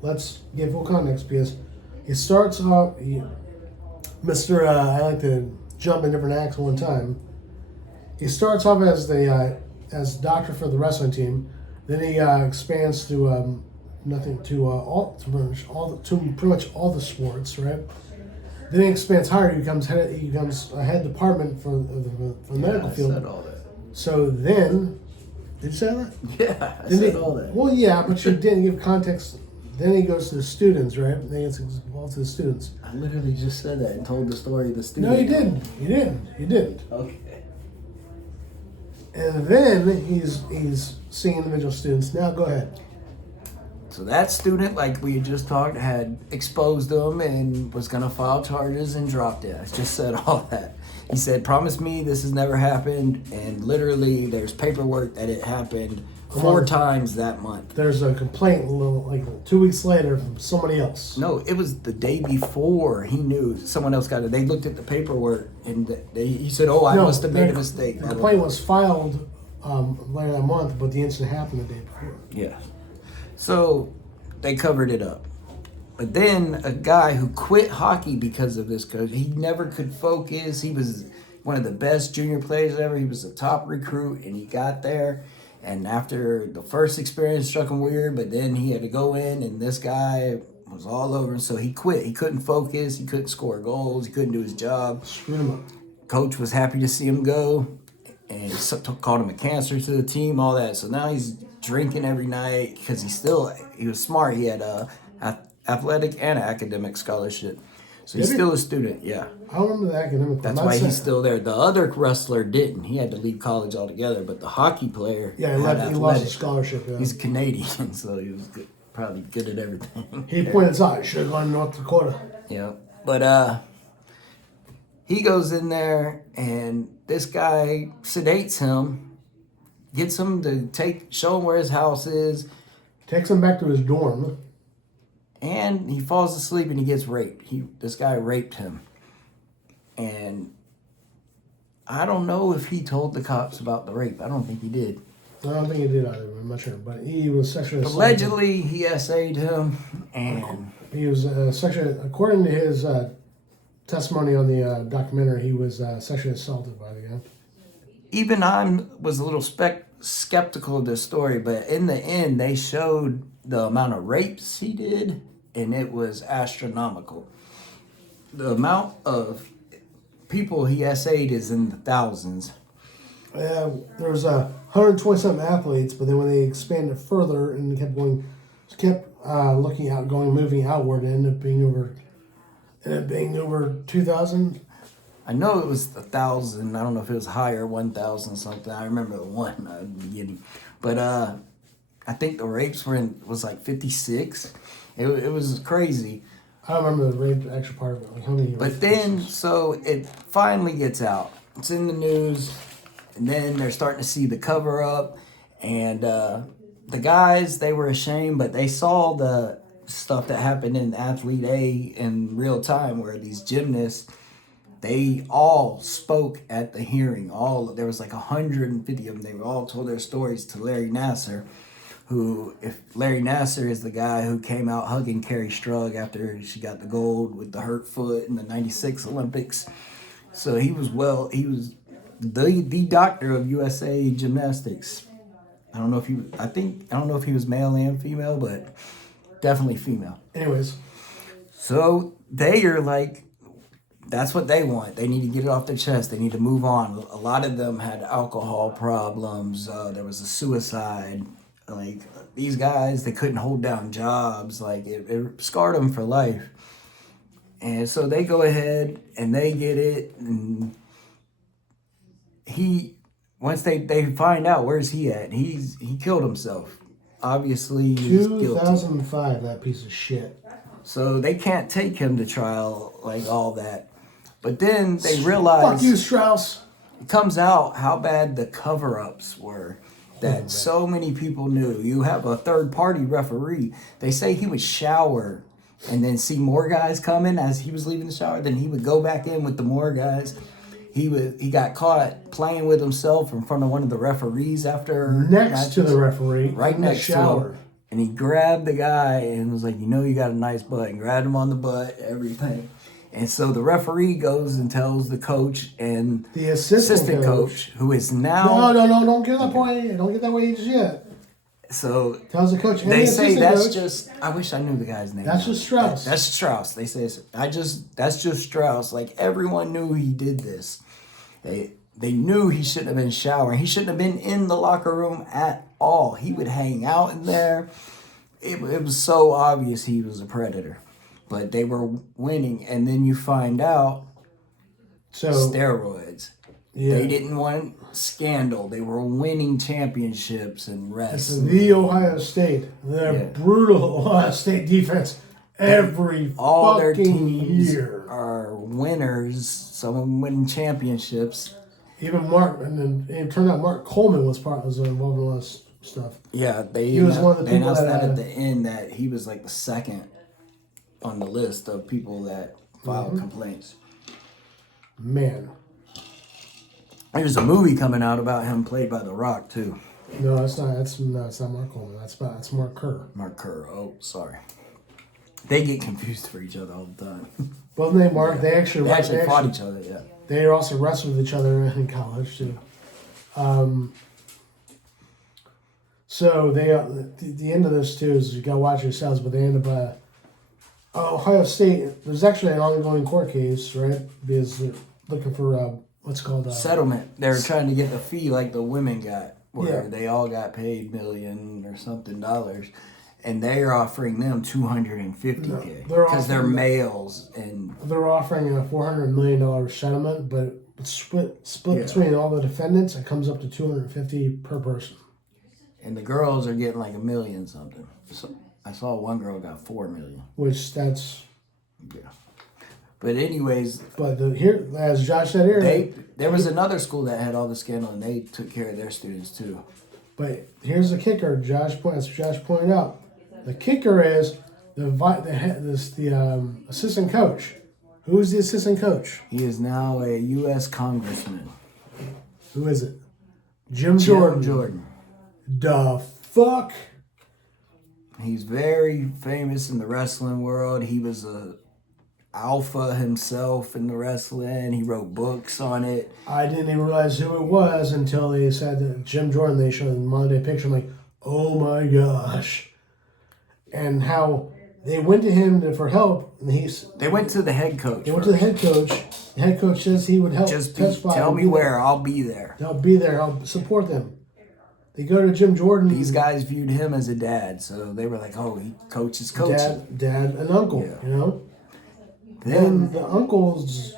Let's give full context because it starts off. Mr. I like to jump in different acts one time. He starts off as the as doctor for the wrestling team. Then he expands to nothing to pretty much all the sports, right? Then he expands higher. He becomes a head department for the medical I field. said all that. So then, did you say that? Yeah, I Didn't said he- all that. Well, yeah, but you didn't give context. Then he goes to the students, right? Then he gets involved to the students. I literally just said that and told the story of the student. No, you didn't. You didn't. You didn't. Okay. And then he's seeing individual students. Now go ahead. So that student, like we had just talked, had exposed them and was gonna file charges and dropped it. I just said all that. He said, "Promise me this has never happened," and literally, there's paperwork that it happened 4 times that month. There's a complaint, like 2 weeks later, from somebody else. No, it was the day before he knew someone else got it. They looked at the paperwork and he said, "Oh, I must have made a mistake." The complaint was filed later that month, but the incident happened the day before. Yeah. So they covered it up. But then a guy who quit hockey because of this coach, he never could focus. He was one of the best junior players ever. He was a top recruit, and he got there. And after the first experience struck him weird, but then he had to go in, and this guy was all over him. So he quit. He couldn't focus. He couldn't score goals. He couldn't do his job. Screwed him up. Coach was happy to see him go, and called him a cancer to the team, all that. So now he's drinking every night because he was smart. He had a athletic and academic scholarship. So he's Did he? still a student, yeah. I don't remember the academic. That's why he's still there. The other wrestler didn't. He had to leave college altogether. But the hockey player, Yeah, he lost his scholarship. Yeah. He's Canadian, so he was good, probably good at everything. He pointed out, should have gone to North Dakota. Yeah, but he goes in there, and this guy sedates him, gets him to show him where his house is, Takes him back to his dorm. and he falls asleep and he gets raped. This guy raped him, and I don't know if he told the cops about the rape. I don't think he did. I don't think he did either. I'm not sure, but he was sexually assaulted. Allegedly, he essayed him, and He was sexually, according to his testimony on the documentary, he was sexually assaulted by the guy. even I was a little skeptical of this story, but in the end, they showed the amount of rapes he did, and it was astronomical. The amount of people he essayed is in the thousands. There was 120 something athletes, but then when they expanded further and kept moving outward, it ended up being over 2,000. I know it was 1,000. I don't know if it was higher, 1,000 something. I remember the one at the beginning, but I think the rapes was like 56. It was crazy. I don't remember the rape actual part of it. Like how many? But then, so it finally gets out. It's in the news, and then they're starting to see the cover up, and the guys, they were ashamed, but they saw the stuff that happened in Athlete A in real time, where these gymnasts, they all spoke at the hearing. There was like 150 of them. They all told their stories to Larry Nassar, if Larry Nassar is the guy who came out hugging Carrie Strug after she got the gold with the hurt foot in the 96 Olympics. So he was the doctor of USA gymnastics. I don't know if he was male and female, but definitely female. Anyways, So they are like, that's what they want. They need to get it off their chest. They need to move on. A lot of them had alcohol problems. There was a suicide. Like, these guys, they couldn't hold down jobs. Like, it scarred them for life. And so they go ahead and they get it. And once they find out where's he at, he killed himself. Obviously, he's guilty. 2005, that piece of shit. So they can't take him to trial, like all that. But then they realize, fuck you, Strauss. It comes out how bad the cover-ups were. That so many people knew. You have a third-party referee. They say he would shower and then see more guys coming as he was leaving the shower. Then he would go back in with the more guys. He got caught playing with himself in front of one of the referees after next matches, to the referee, right in the next shower. to him. And he grabbed the guy and was like, you got a nice butt, and grabbed him on the butt, everything. And so the referee goes and tells the coach and the assistant coach, who is now... No, don't get that way. Don't get that way just yet. So tells the coach. And they the say that's coach, just... I wish I knew the guy's name. That's just Strauss. That's Strauss. They say that's just Strauss. Like, everyone knew he did this. They knew he shouldn't have been showering. He shouldn't have been in the locker room at all. He would hang out in there. It was so obvious he was a predator. But they were winning, and then you find out steroids. Yeah. They didn't want scandal. They were winning championships and wrestling. It's the Ohio State. Their brutal Ohio State defense all their fucking teams year are winners. Some of them winning championships. Even Mark, and then it turned out Mark Coleman was involved in a lot of stuff. Yeah, he was one of the people announced that at the end that he was like the second on the list of people that filed complaints. Man. There's a movie coming out about him played by The Rock, too. No, it's not. It's not Mark Coleman. That's Mark Kerr. Mark Kerr. Oh, sorry. They get confused for each other all the time. Both named Mark. They actually fought each other, yeah. They also wrestled with each other in college, too. So they the end of this, too, is you got to watch yourselves, but they end up... Ohio State, there's actually an ongoing court case, right? Because they're looking for what's called settlement. They're trying to get the fee like the women got, where they all got paid $1 million or something dollars, and they're offering them $250K because they're males, and they're offering a $400 million settlement, but it's split between all the defendants. It comes up to $250 per person, and the girls are getting like $1 million something. So I saw one girl got $4 million. Which that's... Yeah. But anyways... But here, as Josh said here... There was another school that had all the scandal, and they took care of their students, too. But here's the kicker, Josh pointed out. The kicker is the assistant coach. Who's the assistant coach? He is now a U.S. congressman. Who is it? Jim Jordan. Jordan. The fuck? He's very famous in the wrestling world. He was a alpha himself in the wrestling. He wrote books on it. I didn't even realize who it was until they said that Jim Jordan. They showed the Monday picture. I'm like, oh my gosh. And how they went to him for help. And they went to the head coach. They went to the head coach. The head coach says he would help. Tell me where. I'll be there. I'll be there. I'll support them. They go to Jim Jordan. These guys viewed him as a dad, so they were like, "Oh, he coaches coaching." Dad, and uncle, you know. Then the uncle's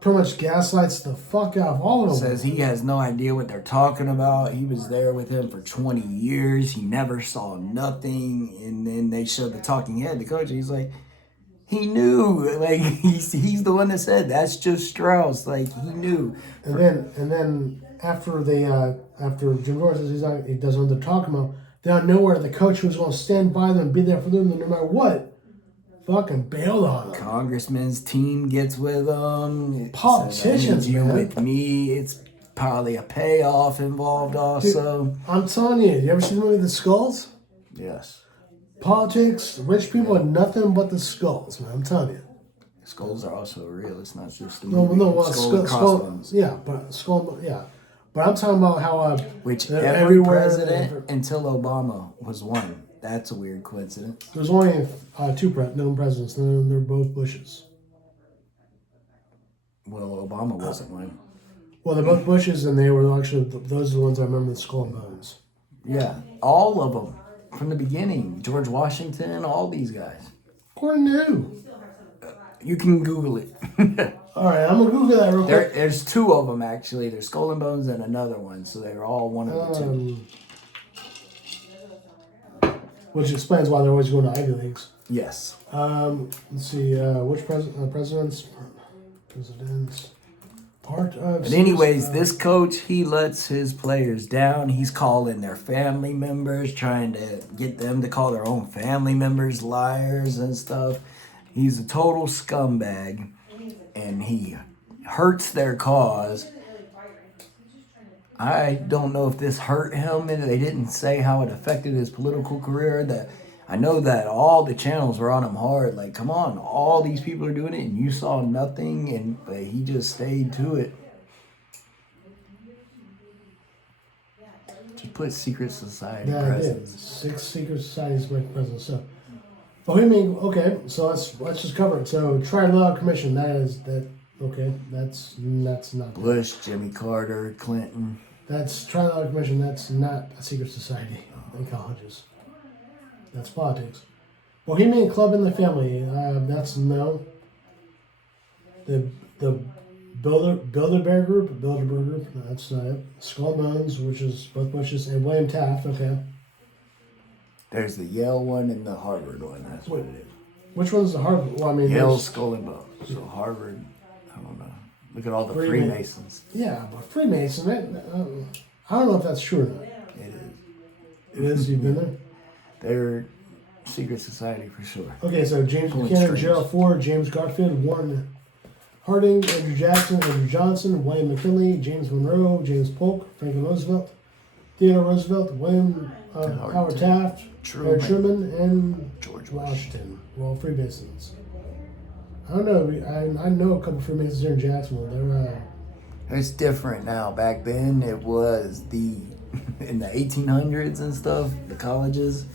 pretty much gaslights the fuck out of all of them. Says he has no idea what they're talking about. He was there with him for 20 years. He never saw nothing. And then they showed the talking head, the coach. He's like, he knew. Like he's the one that said that's just Strauss. Like he knew. And then after Jim Jordan says he doesn't know what they're talking about, they don't know where the coach was going to stand by them and be there for them no matter what. Fucking bailed on them. Congressman's team gets with them. Politicians, you man. with me. It's probably a payoff involved also. Dude, I'm telling you ever see the movie The Skulls? Yes. Politics, rich people are nothing but the skulls, man. I'm telling you. Skulls are also real. It's not just the movie. Skull, yeah, but I'm talking about how which every president until Obama was one. That's a weird coincidence. There's only two known presidents, and they're both Bushes. Well, Obama wasn't one. Well, they're both Bushes, and they were actually those are the ones I remember. The Skull and Bones. Yeah, all of them from the beginning. George Washington, all these guys. According to who? You can Google it. All right, I'm gonna Google that real quick. There's two of them actually. There's Skull and Bones and another one, so they're all one of the two. Which explains why they're always going to Ivy Leagues. Yes. Let's see, which presidents, part of. But anyways, this coach, he lets his players down. He's calling their family members, trying to get them to call their own family members liars and stuff. He's a total scumbag, and he hurts their cause. I don't know if this hurt him, and they didn't say how it affected his political career. That I know that all the channels were on him hard. Like, come on, all these people are doing it, and you saw nothing, but he just stayed to it. Just put secret society Yeah, I did. presence. 6 secret societies make presidents. So, Bohemian. Okay, so let's just cover it. So, Trilateral Commission. That is that. Okay, that's not. Bush, Jimmy Carter, Clinton. That's Trilateral Commission. That's not a secret society in colleges. That's politics. Bohemian Club in the Family. That's no. The Bilderberg Group. That's not it. Skull and Bones, which is both Bushes, and William Taft. Okay. There's the Yale one and the Harvard one. That's what it is. Which one's the Harvard? Well, I mean, Yale, there's- Skull and Bones. So Harvard, I don't know. Look at all the Freeman- Freemasons. Yeah, but Freemason. I don't know if that's true or not. It is. It is. You've been there. They're secret society for sure. Okay, so James Pulling Buchanan, strings. Gerald Ford, James Garfield, Warren Harding, Andrew Jackson, Andrew Johnson, William McKinley, James Monroe, James Polk, Franklin Roosevelt, Theodore Roosevelt, William Howard Taft, Harry Truman, and George Washington. Well, Freemasons. I don't know. I know a couple Freemasons here in Jacksonville. They're It's different now. Back then, it was in the 1800s and stuff, the colleges,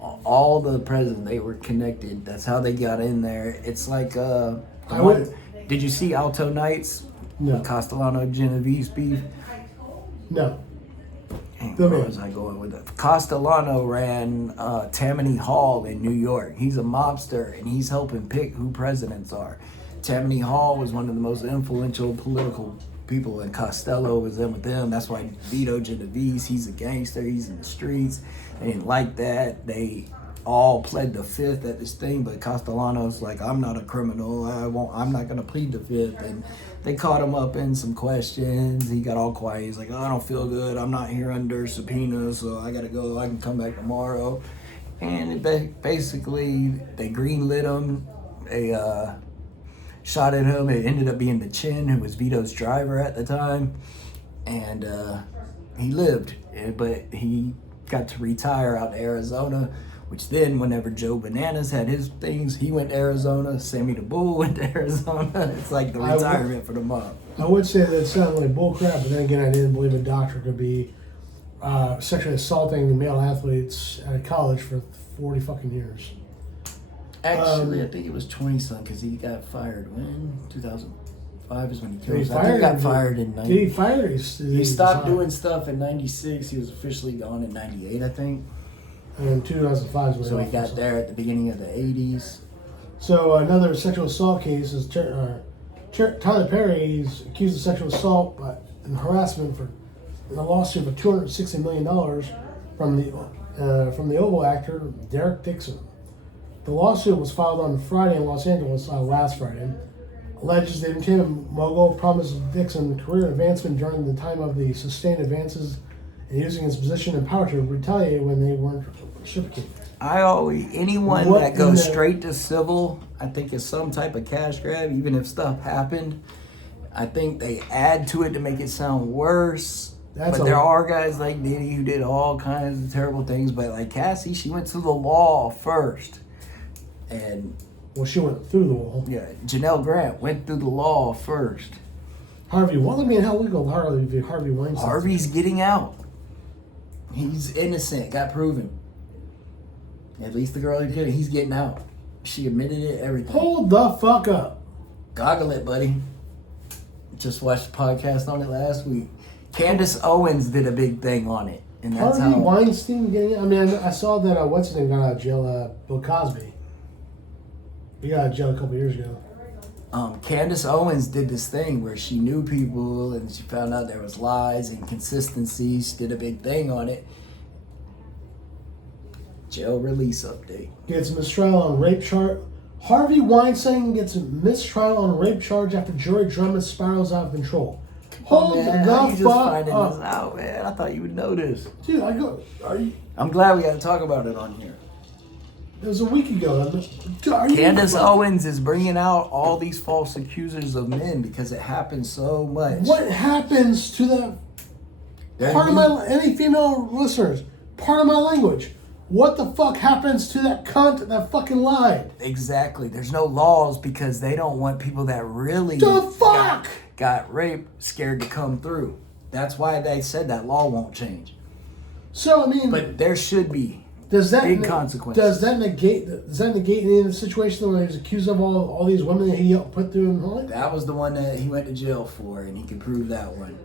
all the presidents, they were connected. That's how they got in there. It's like, did you see Alto Knights? No. The Castellano Genovese beef? no. Dang, Go where ahead. was I going with that? Castellano ran Tammany Hall in New York. He's a mobster, and he's helping pick who presidents are. Tammany Hall was one of the most influential political people, and Costello was in with them. That's why Vito Genovese, he's a gangster. He's in the streets. They didn't like that. They all pled the fifth at this thing, but Castellano's like, I'm not a criminal. I'm not going to plead the fifth. And they caught him up in some questions. He got all quiet. He's like, I don't feel good. I'm not here under subpoena, so I got to go. I can come back tomorrow. And basically, they greenlit him. They shot at him. It ended up being the Chin, who was Vito's driver at the time. And he lived, but he got to retire out to Arizona, which then whenever Joe Bananas had his things, he went to Arizona. Sammy the Bull went to Arizona. It's like the retirement for the mob. I would say that it sounded like bullcrap, but then again, I didn't believe a doctor could be sexually assaulting male athletes at a college for 40 fucking years. Actually, I think it was 20-something because he got fired when? 2005 is when he Did killed he himself. I think he fire? got fired in 90. Did he fire? He stopped doing stuff in 96. He was officially gone in 98, I think. And in 2005 is when So he got there at the beginning of the 80s. So another sexual assault case is Tyler Perry is accused of sexual assault and harassment for a lawsuit for $260 million from the Oval actor Derek Dixon. The lawsuit was filed on Friday in Los Angeles, last Friday. Alleges the entertainment mogul promised Dixon career advancement during the time of the sustained advances and using his position and power to retaliate when they weren't reciprocated. Anyone What that in goes the- straight to civil, I think is some type of cash grab, even if stuff happened. I think they add to it to make it sound worse. But there are guys like Diddy who did all kinds of terrible things. But like Cassie, she went to the law first. And Well, she went through the wall. yeah, Janelle Grant went through the law first. Harvey, well, I mean, how legal Harvey Weinstein? Harvey's getting out. He's innocent, got proven. At least the girl he did, he's getting out. She admitted it, everything. Hold the fuck up. Goggle it, buddy. Just watched the podcast on it last week. Candace Owens did a big thing on it. And that's Harvey how Weinstein getting it? I mean, I saw that, what's his name got out of jail, Bill Cosby. He got out of jail a couple years ago. Candace Owens did this thing where she knew people and she found out there was lies and inconsistencies. She did a big thing on it. Jail release update. Gets mistrial on rape charge. Harvey Weinstein gets a mistrial on rape charge after jury drama spirals out of control. Hold Man, the how you just fuck finding up. this out, man? I thought you would know this. Dude, are you? I'm glad we got to talk about it on here. It was a week ago. Dude, are you? Candace Owens is bringing out all these false accusers of men because it happens so much. What happens to that? There Part of need- my any female listeners, part of my language. What the fuck happens to that cunt that fucking lied? Exactly. There's no laws because they don't want people that really The fuck? got raped scared to come through. That's why they said that law won't change. So I mean, But there should be. does that big consequences. Does that negate any of the situation where he was accused of all these women that he helped put through in Hollywood? That was the one that he went to jail for, and he could prove that one.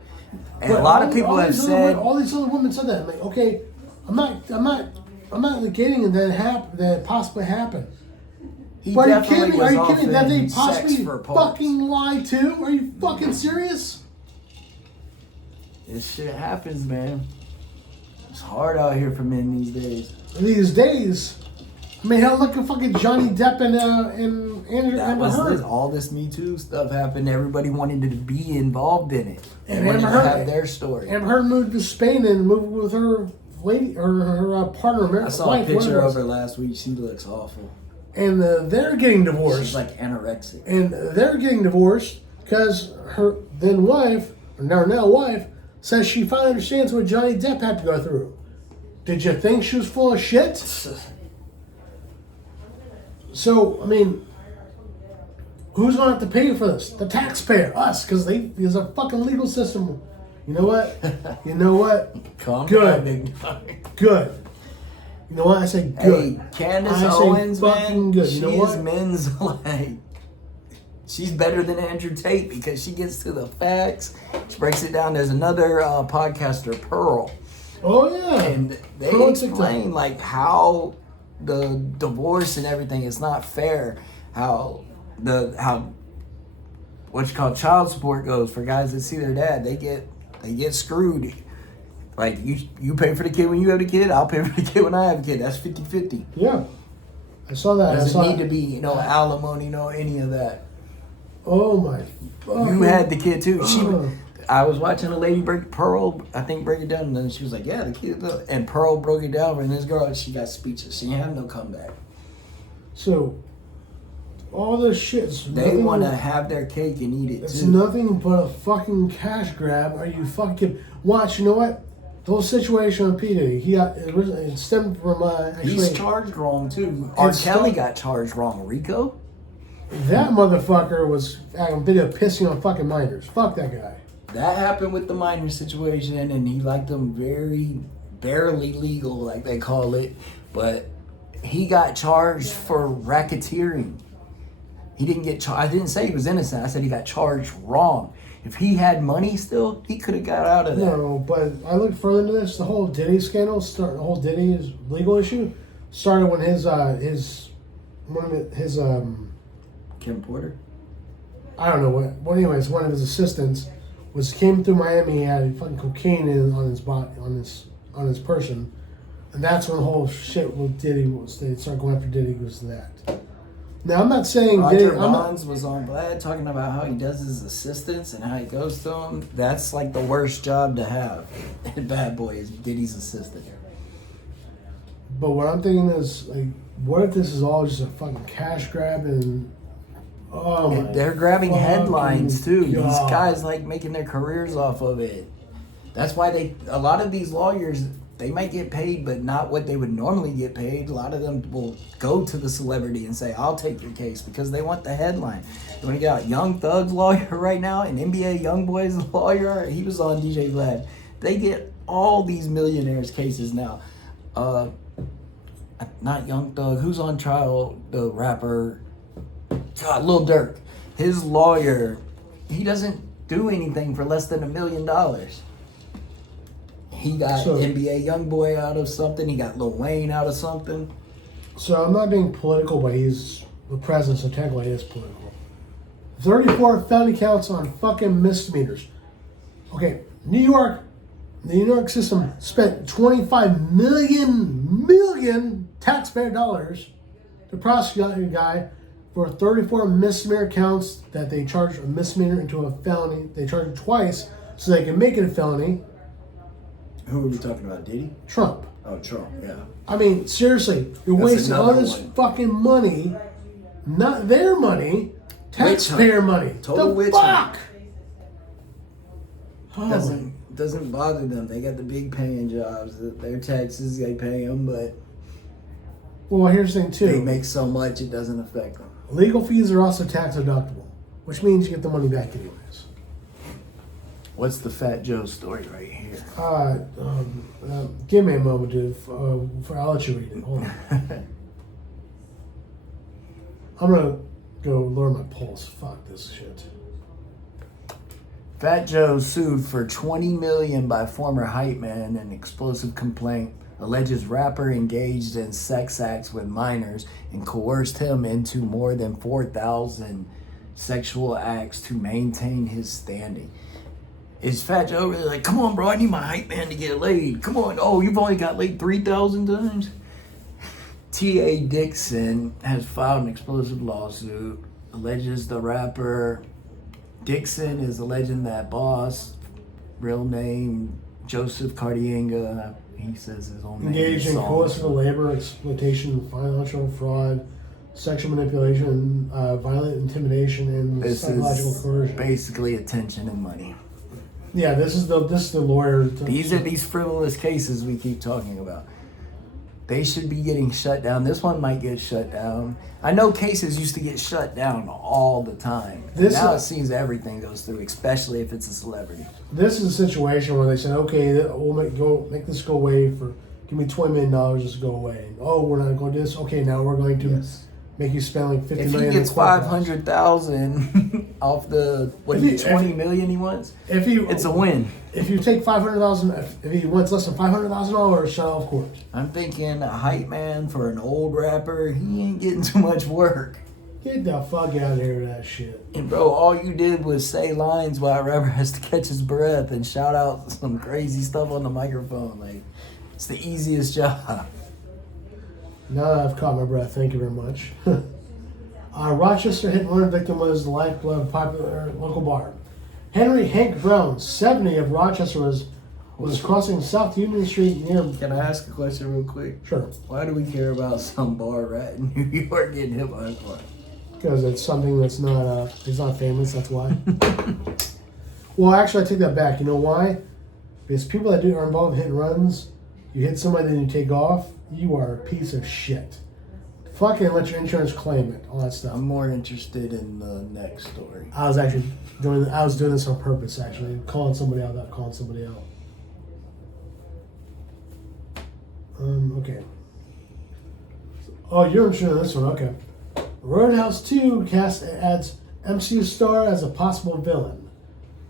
And a lot of people have these said, all these other women said that. I'm like, okay, I'm not negating that it possibly happened. he But are you definitely kidding me? Are was you kidding me? That they offering sex possibly for parts. fucking lie too? Are you fucking serious? This shit happens, man. It's hard out here for men these days. These days, I mean, hell, look at fucking Johnny Depp and Andrew That Amber was Heard. this, all this Me Too stuff happened. Everybody wanted to be involved in it. They And wanted to Amber Heard- have their story. Amber Heard moved to Spain and moved with her lady or her partner, I saw wife, a picture whatever it of was. her last week. She looks awful. And they're getting She's divorced. like anorexic. And they're getting divorced because her then wife, or now wife, says she finally understands what Johnny Depp had to go through. Did you think she was full of shit? So, I mean, who's going to have to pay for this? The taxpayer, us, because there's a fucking legal system. You know what? You know what? Calm Good. down, big dog. Good. You know what? I say good. Hey, Candace I say Owens, fucking man, good. she You know is what? men's like. She's better than Andrew Tate because she gets to the facts. She breaks it down. There's another podcaster, Pearl, Oh yeah. and they Pearl explain like how the divorce and everything is not fair. How what you call child support goes for guys that see their dad. They get screwed. Like you pay for the kid when you have the kid, I'll pay for the kid when I have a kid. That's 50-50. Yeah. I saw that. I Doesn't saw need to be, alimony, any of that. Oh my. You had the kid too. Ugh. I was watching a lady break it down, and then she was like, "Yeah, the kid." And Pearl broke it down, and this girl, she got speechless. She had no comeback. So, all this shit. They want to have their cake and eat it It's too. nothing but a fucking cash grab. Are you fucking watch? You know what? The whole situation with P Diddy, it stemmed from actually He's charged wrong too. R. It's Kelly still- got charged wrong. Rico. that motherfucker was on video pissing on fucking minors. Fuck that guy. That happened with the minor situation, and he liked them very barely legal, like they call it. But he got charged for racketeering. He didn't get charged. I didn't say he was innocent. I said he got charged wrong. If he had money still, he could have got out of that. No, but I looked further into this. The whole Diddy scandal, the whole Diddy's legal issue, started when his Kim Porter. I don't know what. Well, anyways, one of his assistants came through Miami. He had fucking cocaine on his body, on his person, and that's when the whole shit with Diddy was. They started going after Diddy because of that. Now I'm not saying Diddy. Roger I'm not, Bonds was on Vlad talking about how he does his assistants and how he goes to them. That's like the worst job to have. Bad Boy is Diddy's assistant. but what I'm thinking is like, what if this is all just a fucking cash grab and oh my They're grabbing fucking headlines too. These God. guys like making their careers off of it. That's why a lot of these lawyers, they might get paid, but not what they would normally get paid. A lot of them will go to the celebrity and say, "I'll take your case," because they want the headline. And we got Young Thug's lawyer right now, and NBA YoungBoy's lawyer. He was on DJ Vlad. They get all these millionaires' cases now. Not Young Thug. Who's on trial? The rapper. God, Lil Durk. His lawyer, he doesn't do anything for less than $1 million. He got So- NBA YoungBoy out of something. He got Lil Wayne out of something. So I'm not being political, but he's the president, so technically it is political. 34 felony counts on fucking misdemeanors. Okay, New York, the New York system spent 25 million taxpayer dollars to prosecute a guy for 34 misdemeanor counts that they charged a misdemeanor into a felony. They charged it twice so they can make it a felony. Who are we talking about? Diddy? Trump. Oh, Trump. Yeah. I mean, seriously, you're That's wasting all another this one. fucking money, not their money, taxpayer money. Total the witch fuck? Doesn't bother them. They got the big paying jobs. Their taxes, they pay them, but Well, here's the thing they too. make so much it doesn't affect them. Legal fees are also tax deductible, which means you get the money back anyways. What's the Fat Joe story right here? Give me a moment, dude. I'll let you read it. Hold on. I'm gonna go lower my pulse. Fuck this shit. Fat Joe sued for $20 million by former hype man in explosive complaint. Alleges rapper engaged in sex acts with minors and coerced him into more than 4,000 sexual acts to maintain his standing. Is Fat Joe really like, come on, bro, I need my hype man to get laid. Come on. Oh, you've only got laid 3,000 times? T.A. Dixon has filed an explosive lawsuit. Alleges the rapper Dixon is alleging that boss, real name Joseph Cardianga, he says his own name. Engaged in coercive labor, exploitation, financial fraud, sexual manipulation, violent intimidation, and This psychological is coercion. basically attention and money. Yeah, this is the lawyer. These are these frivolous cases we keep talking about. They should be getting shut down. This one might get shut down. I know cases used to get shut down all the time. Now it seems everything goes through, especially if it's a celebrity. This is a situation where they said, okay, we'll make this go away for, give me $20 million, just go away. And, oh, we're not going to do this. Okay, now we're going to Yes. make you spend like $50 If million. he gets in court costs. 500,000 off the If 20 million he wants, If you, it's a win. If you take 500,000, if he wants less than $500,000, shut off court. I'm thinking a hype man for an old rapper, he ain't getting too much work. Get the fuck out of here with that shit. And bro, all you did was say lines while a rapper has to catch his breath and shout out some crazy stuff on the microphone. Like, it's the easiest job. Now that I've caught my breath, thank you very much. Rochester hit and run victim was the lifeblood of a popular local bar. Henry Hank Brown, 70 of Rochester, was crossing South Union Street near. Can I ask a question real quick? Sure. Why do we care about some bar rat in New York getting hit by a car? Because it's something that's not it's not famous. That's why. Well, actually, I take that back. You know why? Because people that are involved in hit and runs, you hit somebody then you take off, you are a piece of shit. Fucking let your insurance claim it. All that stuff. I'm more interested in the next story. I was actually doing this on purpose. Actually, calling somebody out without calling somebody out. Okay. Oh, you're interested in this one. Okay. Roadhouse 2 cast adds MCU star as a possible villain.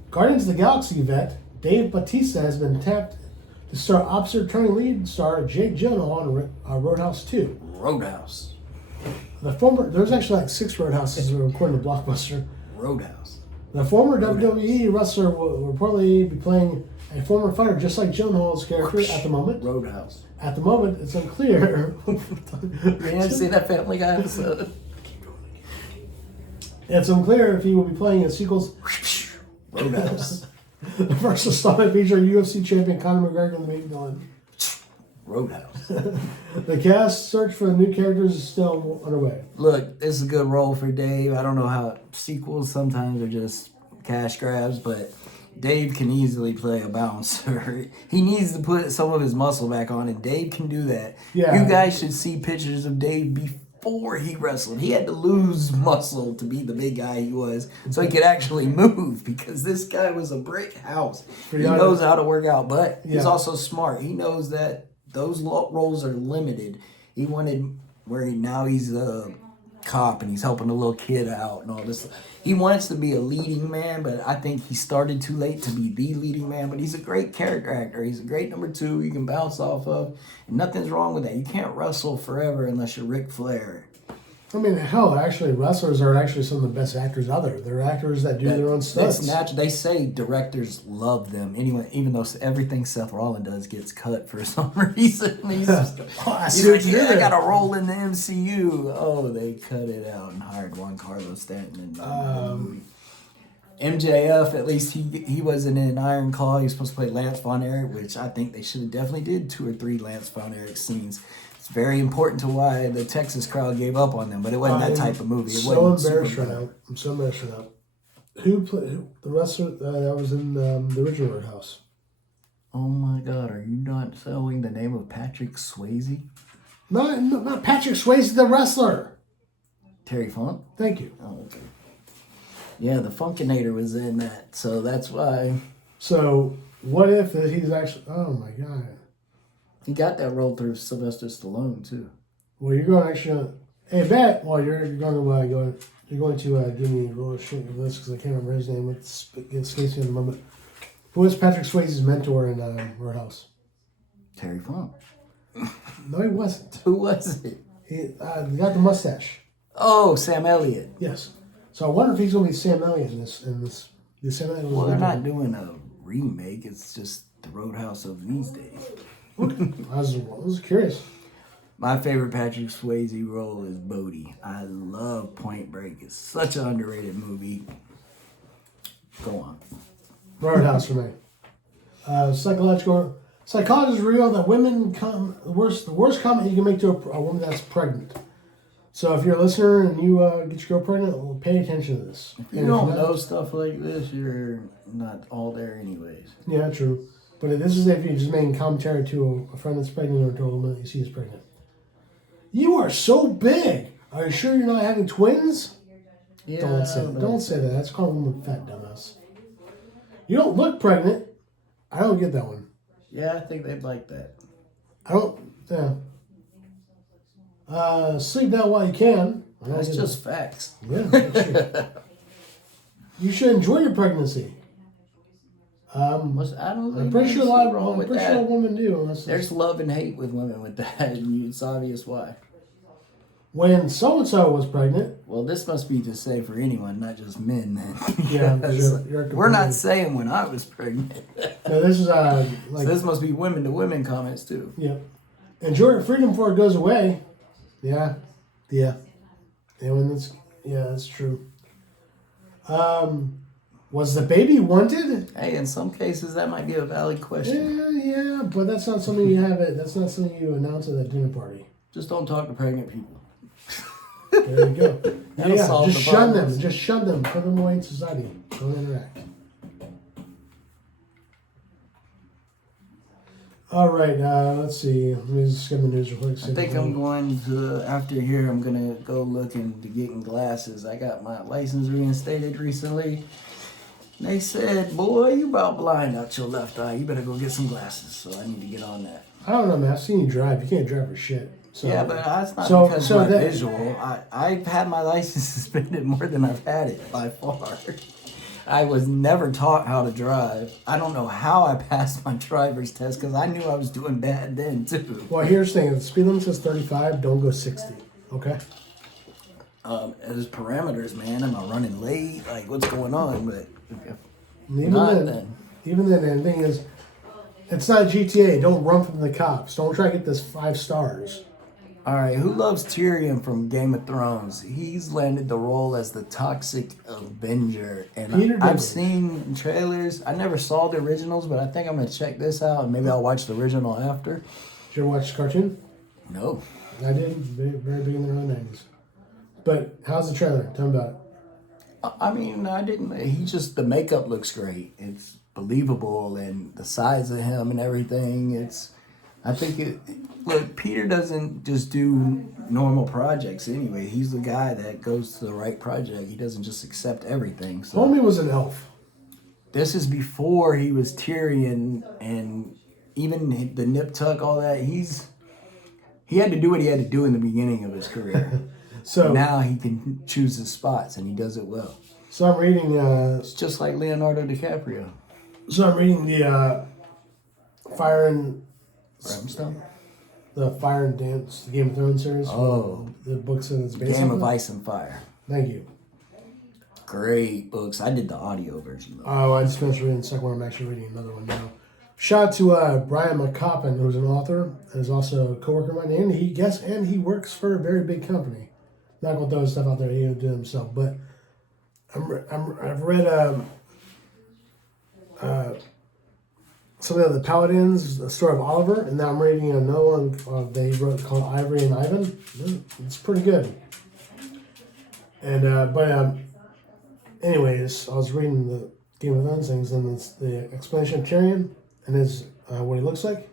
Guardians of the Galaxy vet Dave Bautista has been tapped to star opposite returning lead star Jake Gyllenhaal in Roadhouse 2. Roadhouse. There's actually like 6 Roadhouses according to Blockbuster. Roadhouse. The former WWE wrestler will reportedly be playing a former fighter just like Gyllenhaal's character at the moment. Roadhouse. At the moment, it's unclear. You didn't see that Family Guy episode? It's unclear if he will be playing in sequels. Roadhouse. The first installment featuring UFC champion Conor McGregor in the main villain. Roadhouse. The cast search for new characters is still underway. Look, this is a good role for Dave. I don't know how sequels sometimes are just cash grabs, but Dave can easily play a bouncer. He needs to put some of his muscle back on, and Dave can do that. Yeah. You guys should see pictures of Dave before he wrestled. He had to lose muscle to be the big guy he was, so he could actually move, because this guy was a brick house. He knows how to work out, but he's also smart. He knows that those roles are limited. He wanted he's cop and he's helping a little kid out and all this. He wants to be a leading man, but I think he started too late to be the leading man. But he's a great character actor. He's a great number two you can bounce off of. And nothing's wrong with that. You can't wrestle forever unless you're Ric Flair. I mean, hell, actually, wrestlers are actually some of the best actors out there. They're actors that do their own stunts. It's natural. They say directors love them anyway, even though everything Seth Rollins does gets cut for some reason. He's just, I see what you did I there. got to roll in the MCU. Oh, they cut it out and hired Juan Carlos Stanton in the movie. MJF, at least he wasn't in Iron Claw. He was supposed to play Lance Von Erich, which I think they should have definitely did 2 or 3 Lance Von Erich scenes. It's very important to why the Texas crowd gave up on them, but it wasn't that type of movie. It So wasn't embarrassed right Superman. now. I'm so embarrassed right now. Who played the wrestler that was in the original Roadhouse? Oh my God, are you not knowing the name of Patrick Swayze? Not Patrick Swayze, the wrestler. Terry Funk? Thank you. Oh, okay. Yeah, the Funkinator was in that, so that's why So what if he's actually? Oh my God. he got that role through Sylvester Stallone too. Well, you're going to actually. Hey, Bet. Well, you're going to you're going to give me a little shit of this because I can't remember his name. It escapes me in a moment. Who was Patrick Swayze's mentor in Roadhouse? Terry Funk. No, he wasn't. Who was it? He got the mustache. Oh, Sam Elliott. Yes. So I wonder if he's going to be Sam Elliott in this. Sam Elliott was Well, they're mentor. not doing a remake. It's just the Roadhouse of these days. I was curious. My favorite Patrick Swayze role is Bodie. I love Point Break. It's such an underrated movie. Go on. Roadhouse for me. Psychologists reveal that women come the worst comment you can make to a woman that's pregnant. So if you're a listener and you get your girl pregnant, well, pay attention to this. If you don't know stuff like this, you're not all there anyways. Yeah, true. But this is if you're just making commentary to a friend that's pregnant or to a woman that you see is pregnant. You are so big. Are you sure you're not having twins? Yeah, Don't say that. That's called a woman fat, dumbass. You don't look pregnant. I don't get that one. Yeah, I think they'd like that. I don't. Yeah. Sleep now while you can. I don't That's get just facts. that. Yeah. That's true. You should enjoy your pregnancy. I don't I'm pretty sure a lot that. of women do. Unless There's love and hate with women with that, and it's obvious why. when so and so was pregnant. Well, this must be to say for anyone, not just men. Then. Yeah, Because you're we're not saying when I was pregnant. No, this is So like this must be women to women comments too. yeah. Enjoy your freedom before it goes away. Yeah. And that's true. Was the baby wanted? Hey, in some cases that might be a valid question. Yeah, but that's not something you have it. That's not something you announce at a dinner party. Just don't talk to pregnant people. There you go. That'll solve just the shun them. problems. Just shun them. Put them away in society. Don't interact. All right. Let's see. Let me just skim the news real quick. I think I'm going to, after here, I'm going to go looking to getting glasses. I got my license reinstated recently. They said, boy, you about blind out your left eye. You better go get some glasses. So I need to get on that. I don't know, man. I've seen you drive. You can't drive for shit. So, Yeah, but that's not so- because so of my that- visual. I've had my license suspended more than I've had it by far. I was never taught how to drive. I don't know how I passed my driver's test because I knew I was doing bad then too. Well, here's the thing. If the speed limit says 35, don't go 60. Okay? There's parameters, man. Am I running late? Like, what's going on? But And even not then, then. and the thing is, it's not GTA. Don't run from the cops. Don't try to get this 5 stars. All right, who loves Tyrion from Game of Thrones? He's landed the role as the toxic Avenger, and Peter I've Dinklage. seen trailers. I never saw the originals, but I think I'm gonna check this out, and maybe I'll watch the original after. Did you ever watch the cartoon? No, I did. Very, very big in the early 90s. But how's the trailer? Tell me about it. I mean I didn't. He just the makeup looks great. It's believable, and the size of him and everything. I think it. Look, Peter doesn't just do normal projects anyway. He's the guy that goes to the right project. He doesn't just accept everything. So Homie was an elf. this is before he was Tyrion, and even the nip tuck, all that. He had to do what he had to do in the beginning of his career. So now he can choose his spots, and he does it well. So I'm reading. It's just like Leonardo DiCaprio. So I'm reading the Fire and Brimstone? the Fire and Dance, the Game of Thrones series. Oh. The books and it's based Game on of that. Ice and Fire. Thank you. Great books. I did the audio version though. Oh, I just finished reading the second one. I'm actually reading another one now. Shout out to Brian McCoppin, who's an author and is also a coworker of mine, and he works for a very big company. Not gonna throw stuff out there he'll do himself, but I've read something of the Paladins, the story of Oliver, and now I'm reading another one that he wrote called Ivory and Ivan. It's pretty good. And anyways, I was reading the Game of Thrones things, and it's the explanation of Tyrion and his what he looks like.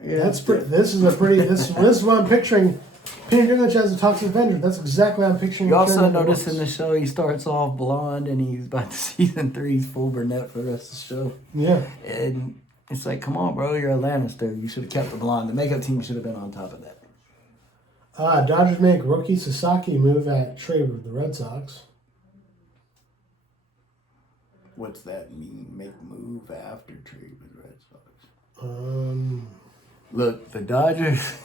Yeah, This is what I'm picturing. Peter Dinklage as a toxic Avenger. That's exactly what I'm picturing. You also Tyrion notice looks. in the show he starts off blonde and he's by the season 3 he's full brunette for the rest of the show. Yeah. And it's like, come on, bro, you're a Lannister. You should have kept the blonde. The makeup team should have been on top of that. Dodgers make Roki Sasaki move at trade with the Red Sox. What's that mean? Make move after trade with Red Sox? Look, the Dodgers,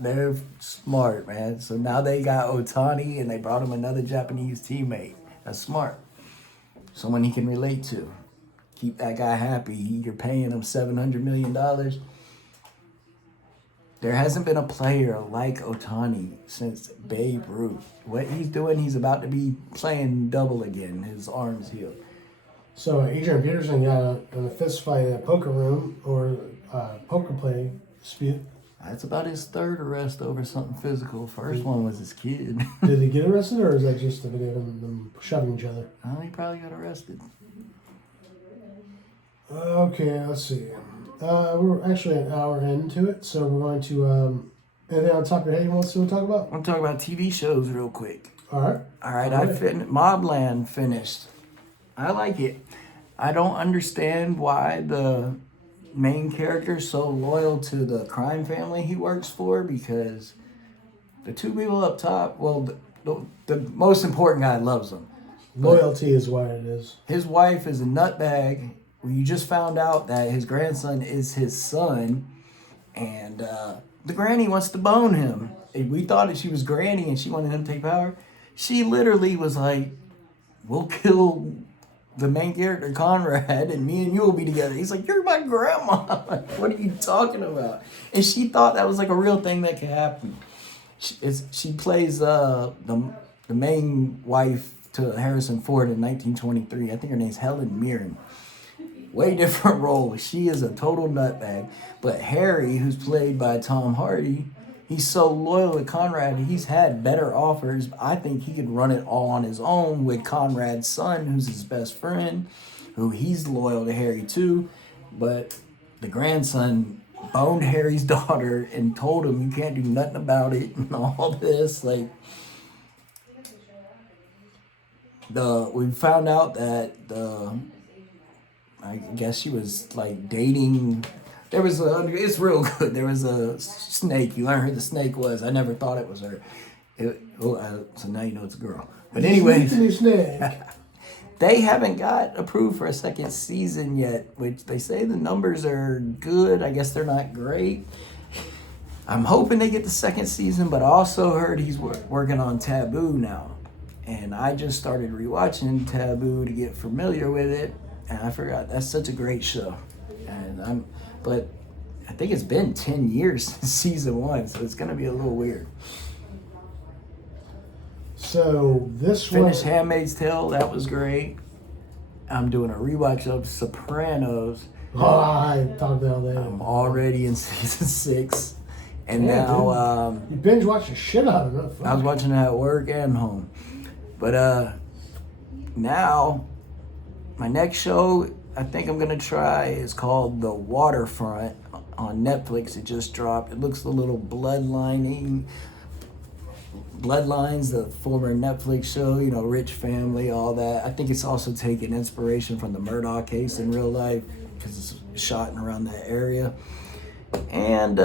they're smart, man. So now they got Otani and they brought him another Japanese teammate. That's smart. Someone he can relate to. Keep that guy happy. You're paying him $700 million. There hasn't been a player like Otani since Babe Ruth. What he's doing, he's about to be playing double again. His arm's healed. So Adrian Peterson got in a fist fight in a poker room or poker play dispute. That's about his third arrest over something physical. First one was his kid. Did he get arrested, or is that just a video of them shoving each other? Oh, he probably got arrested. Okay, let's see. We're actually an hour into it, so we're going to. Anything on top of your head you want to talk about? I want to talk about TV shows real quick. All right. All right, Mobland finished. I like it. I don't understand why the main character is so loyal to the crime family he works for, because the two people up top, well, the most important guy loves him. Loyalty is what it is. His wife is a nutbag. You just found out that his grandson is his son, and the granny wants to bone him. We thought that she was granny and she wanted him to take power. She literally was like, we'll kill the main character, Conrad, and me and you will be together. He's like, you're my grandma. What are you talking about? And she thought that was like a real thing that could happen. She plays the main wife to Harrison Ford in 1923. I think her name's Helen Mirren. Way different role. She is a total nutbag. But Harry, who's played by Tom Hardy, he's so loyal to Conrad. He's had better offers. I think he could run it all on his own with Conrad's son, who's his best friend, who he's loyal to Harry too. But the grandson boned Harry's daughter and told him you can't do nothing about it and all this. Like, we found out that I guess she was like dating. It's real good. There was a snake. You learn who the snake was. I never thought it was her. So now you know it's a girl. But anyways, they haven't got approved for a second season yet, which they say the numbers are good. I guess they're not great. I'm hoping they get the second season, but I also heard he's working on Taboo now. And I just started rewatching Taboo to get familiar with it. And I forgot, that's such a great show. But I think it's been 10 years since season 1, so it's gonna be a little weird. So this Finished Handmaid's Tale, that was great. I'm doing a rewatch of Sopranos. Oh, I talked about that. I'm already in season 6. And Yeah, now you binge watch the shit out of it. I was watching it at work and home. But now my next show I think I'm gonna try is called The Waterfront on Netflix. It just dropped. It looks a little Bloodlines, the former Netflix show, rich family, all that. I think it's also taking inspiration from the Murdaugh case in real life because it's shot in around that area. And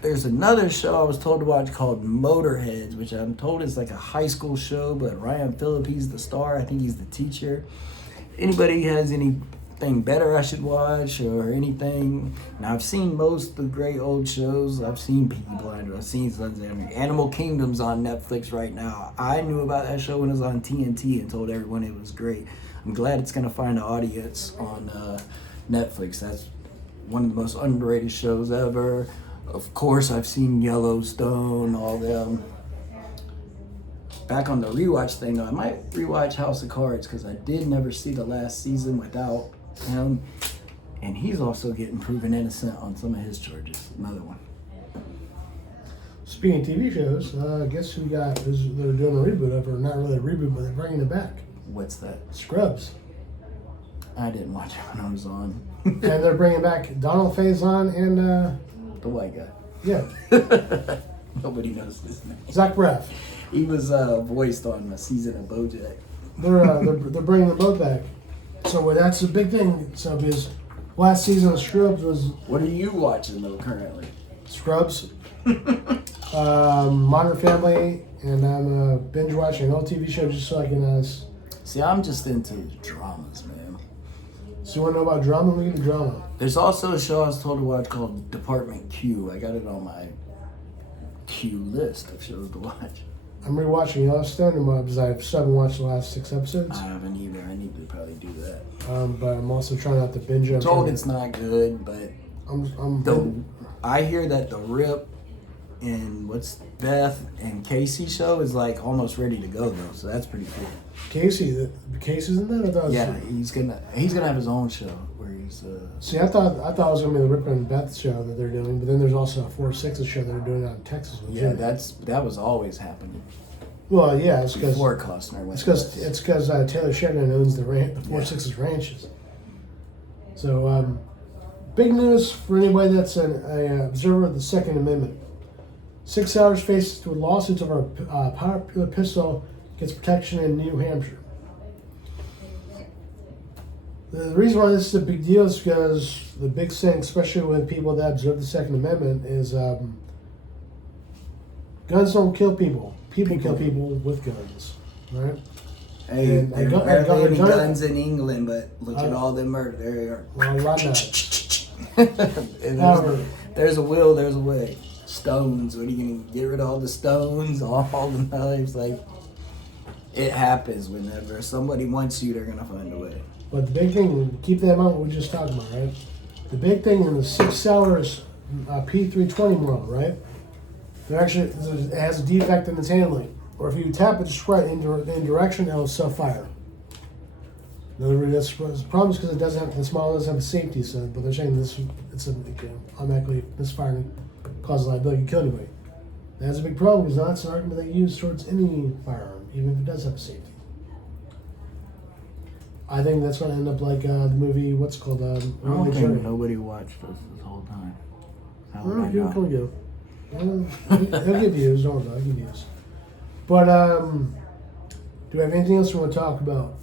there's another show I was told to watch called Motorheads, which I'm told is like a high school show, but Ryan Phillippe's the star. I think he's the teacher. Anybody has anything better I should watch or anything? Now, I've seen most of the great old shows. I've seen Peaky Blinders. I've seen Sons of Anarchy. Animal Kingdom's on Netflix right now. I knew about that show when it was on TNT and told everyone it was great. I'm glad it's going to find an audience on Netflix. That's one of the most underrated shows ever. Of course, I've seen Yellowstone, all them. Back on the rewatch thing, though, I might rewatch House of Cards because I did never see the last season without him. And he's also getting proven innocent on some of his charges. Another one. Speaking of TV shows, guess who they're doing a reboot of, or not really a reboot, but they're bringing it back. What's that? Scrubs. I didn't watch it when I was on. And they're bringing back Donald Faison and, The white guy. yeah, Nobody knows his name. Zach Braff. He was voiced on a season of BoJack. They're bringing them both back. So that's the big thing. So his last season of Scrubs was What are you watching though currently? Scrubs, Modern Family, and I'm binge watching an old TV show just so I can. See, I'm just into dramas, man. So you want to know about drama? We get drama. There's also a show I was told to watch called Department Q. I got it on my Q list of shows to watch. I'm rewatching Yellowstone because I still haven't watched the last 6 episodes. I haven't either. I need to probably do that. But I'm also trying not to binge it. I'm told it's not good, but I hear that the Rip and Beth and Casey show is like almost ready to go though, so that's pretty cool. Casey's in that? I thought He's gonna have his own show where he's. See, I thought it was gonna be the Rip and Beth show that they're doing, but then there's also a 4-6 show that they're doing out in Texas. Yeah, that was always happening. Well, yeah, it's because Before Costner went. it's because Taylor Sheridan owns the 4-6's ranches. So, big news for anybody that's an observer of the Second Amendment. 6 hours faces to lawsuits over a popular pistol gets protection in New Hampshire. The reason why this is a big deal is because the big thing, especially with people that observe the Second Amendment, is guns don't kill people. People kill people with guns, right? Hey, And there gun- are barely any gun- guns in England, but look at all the murder. There you are. Well, a lot not. And there's a will, there's a way. Stones, what are you gonna get rid of all the stones, all the knives? Like, it happens whenever somebody wants you, they're gonna find a way. But the big thing, keep that in mind what we just talked about, right? The big thing in the 6 hours P320 model, right? It has a defect in its handling. Or if you tap it just right in direction, it'll self-fire. In other words, that's the problem is because this model doesn't have a safety set, but they're saying it can automatically misfire and cause liability to kill anybody. That's a big problem because that's an argument they use towards any firearm, even if it does have a safety. I think that's going to end up like the movie, what's it called? I don't think nobody watched this whole time. How would I know? Come go. He'll give views, don't worry, I'll give views. But, do we have anything else we want to talk about?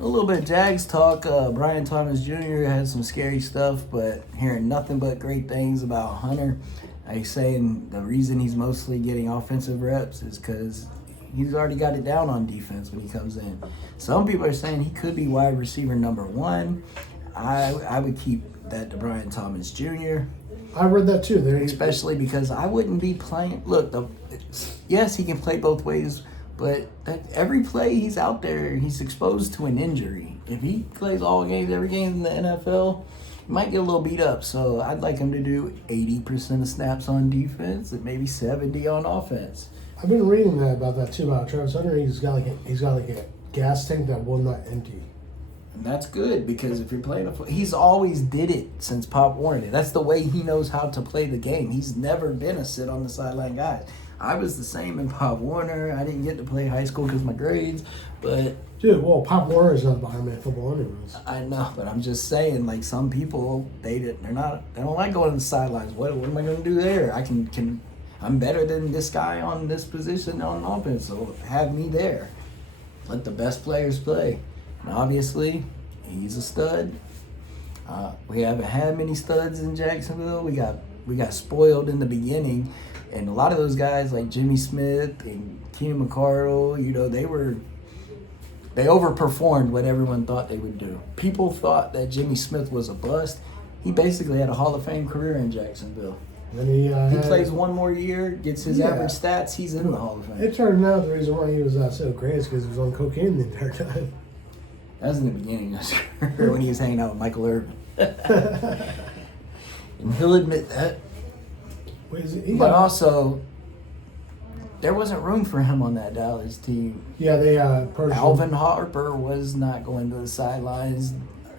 A little bit of Jags talk. Brian Thomas Jr. had some scary stuff, but hearing nothing but great things about Hunter. He's saying the reason he's mostly getting offensive reps is because he's already got it down on defense when he comes in. Some people are saying he could be wide receiver number 1. I would keep that to Brian Thomas Jr. I read that too. Especially because I wouldn't be playing. Look, yes, he can play both ways, but every play he's out there, he's exposed to an injury. If he plays all games, every game in the NFL, he might get a little beat up. So I'd like him to do 80% of snaps on defense and maybe 70 on offense. I've been reading about that too about Travis Hunter. He's got like a gas tank that will not empty. And that's good because if you're playing he's always did it since Pop Warner. That's the way he knows how to play the game. He's never been a sit on the sideline guy. I was the same in Pop Warner. I didn't get to play high school because of my grades, but Pop Warner is not behind me in football anyways. I know, but I'm just saying, like some people, they don't like going to the sidelines. What am I going to do there? I'm better than this guy on this position on offense, so have me there. Let the best players play. And obviously, he's a stud. We haven't had many studs in Jacksonville. We got we got spoiled in the beginning, and a lot of those guys like Jimmy Smith and Keenan McCardle, you know, they overperformed what everyone thought they would do. People thought that Jimmy Smith was a bust. He basically had a Hall of Fame career in Jacksonville. And he plays one more year, gets his average stats, he's in the Hall of Fame. It turned out the reason why he was so great is because he was on cocaine the entire time. That was in the beginning of his career when he was hanging out with Michael Irvin. And he'll admit that. But also, there wasn't room for him on that Dallas team. Yeah, they Alvin Harper was not going to the sidelines.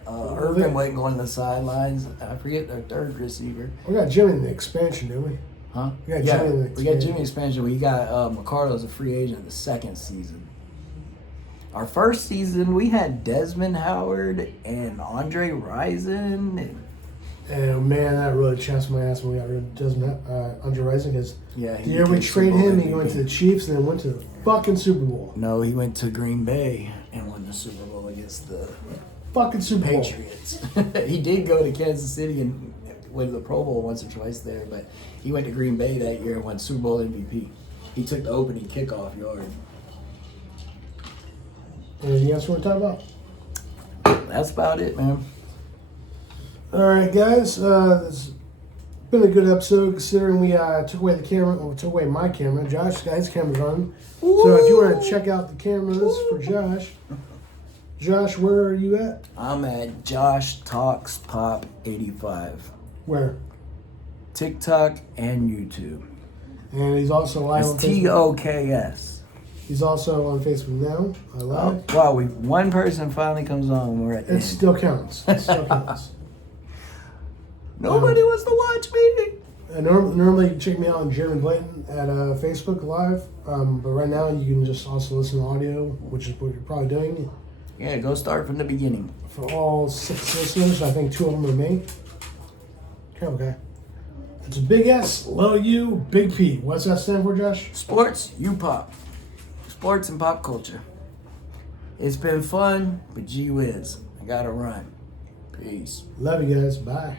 Irvin wasn't going to the sidelines. I forget their third receiver. We got Jimmy in the expansion, didn't we? Huh? We got Jimmy in the we got Jimmy expansion. We got McCardle as a free agent the second season. Our first season, we had Desmond Howard and Andre Rison. And man, that really chanced my ass when we got rid of Desmond Andre Rison, because the year we traded him, he went to the Chiefs and then went to the fucking Super Bowl. No, he went to Green Bay and won the Super Bowl against the fucking Super Bowl. Patriots. He did go to Kansas City and went to the Pro Bowl once or twice there, but he went to Green Bay that year and won Super Bowl MVP. He took the opening kickoff yard. Anything else you want to talk about? That's about it, man. All right, guys. It's been a good episode considering we took away the camera. Well, took away my camera. Josh got his camera on. So if you want to check out the cameras for Josh, where are you at? I'm at Josh Talks Pop 85. Where? TikTok and YouTube. And he's also live on It's Facebook. TOKS. He's also on Facebook now. Live. Wow, one person finally comes on. We're at the It end. still counts. It still counts. Nobody wants to watch me. And normally you can check me out on Jeremy Blanton at Facebook Live. But right now you can just also listen to audio, which is what you're probably doing. Yeah, go start from the beginning. For all 6 listeners, I think 2 of them are me. Okay. It's a big S, little U, big P. What's that stand for, Josh? Sports, you pop. Sports and pop culture. It's been fun, but gee whiz, I gotta run. Peace. Love you guys. Bye.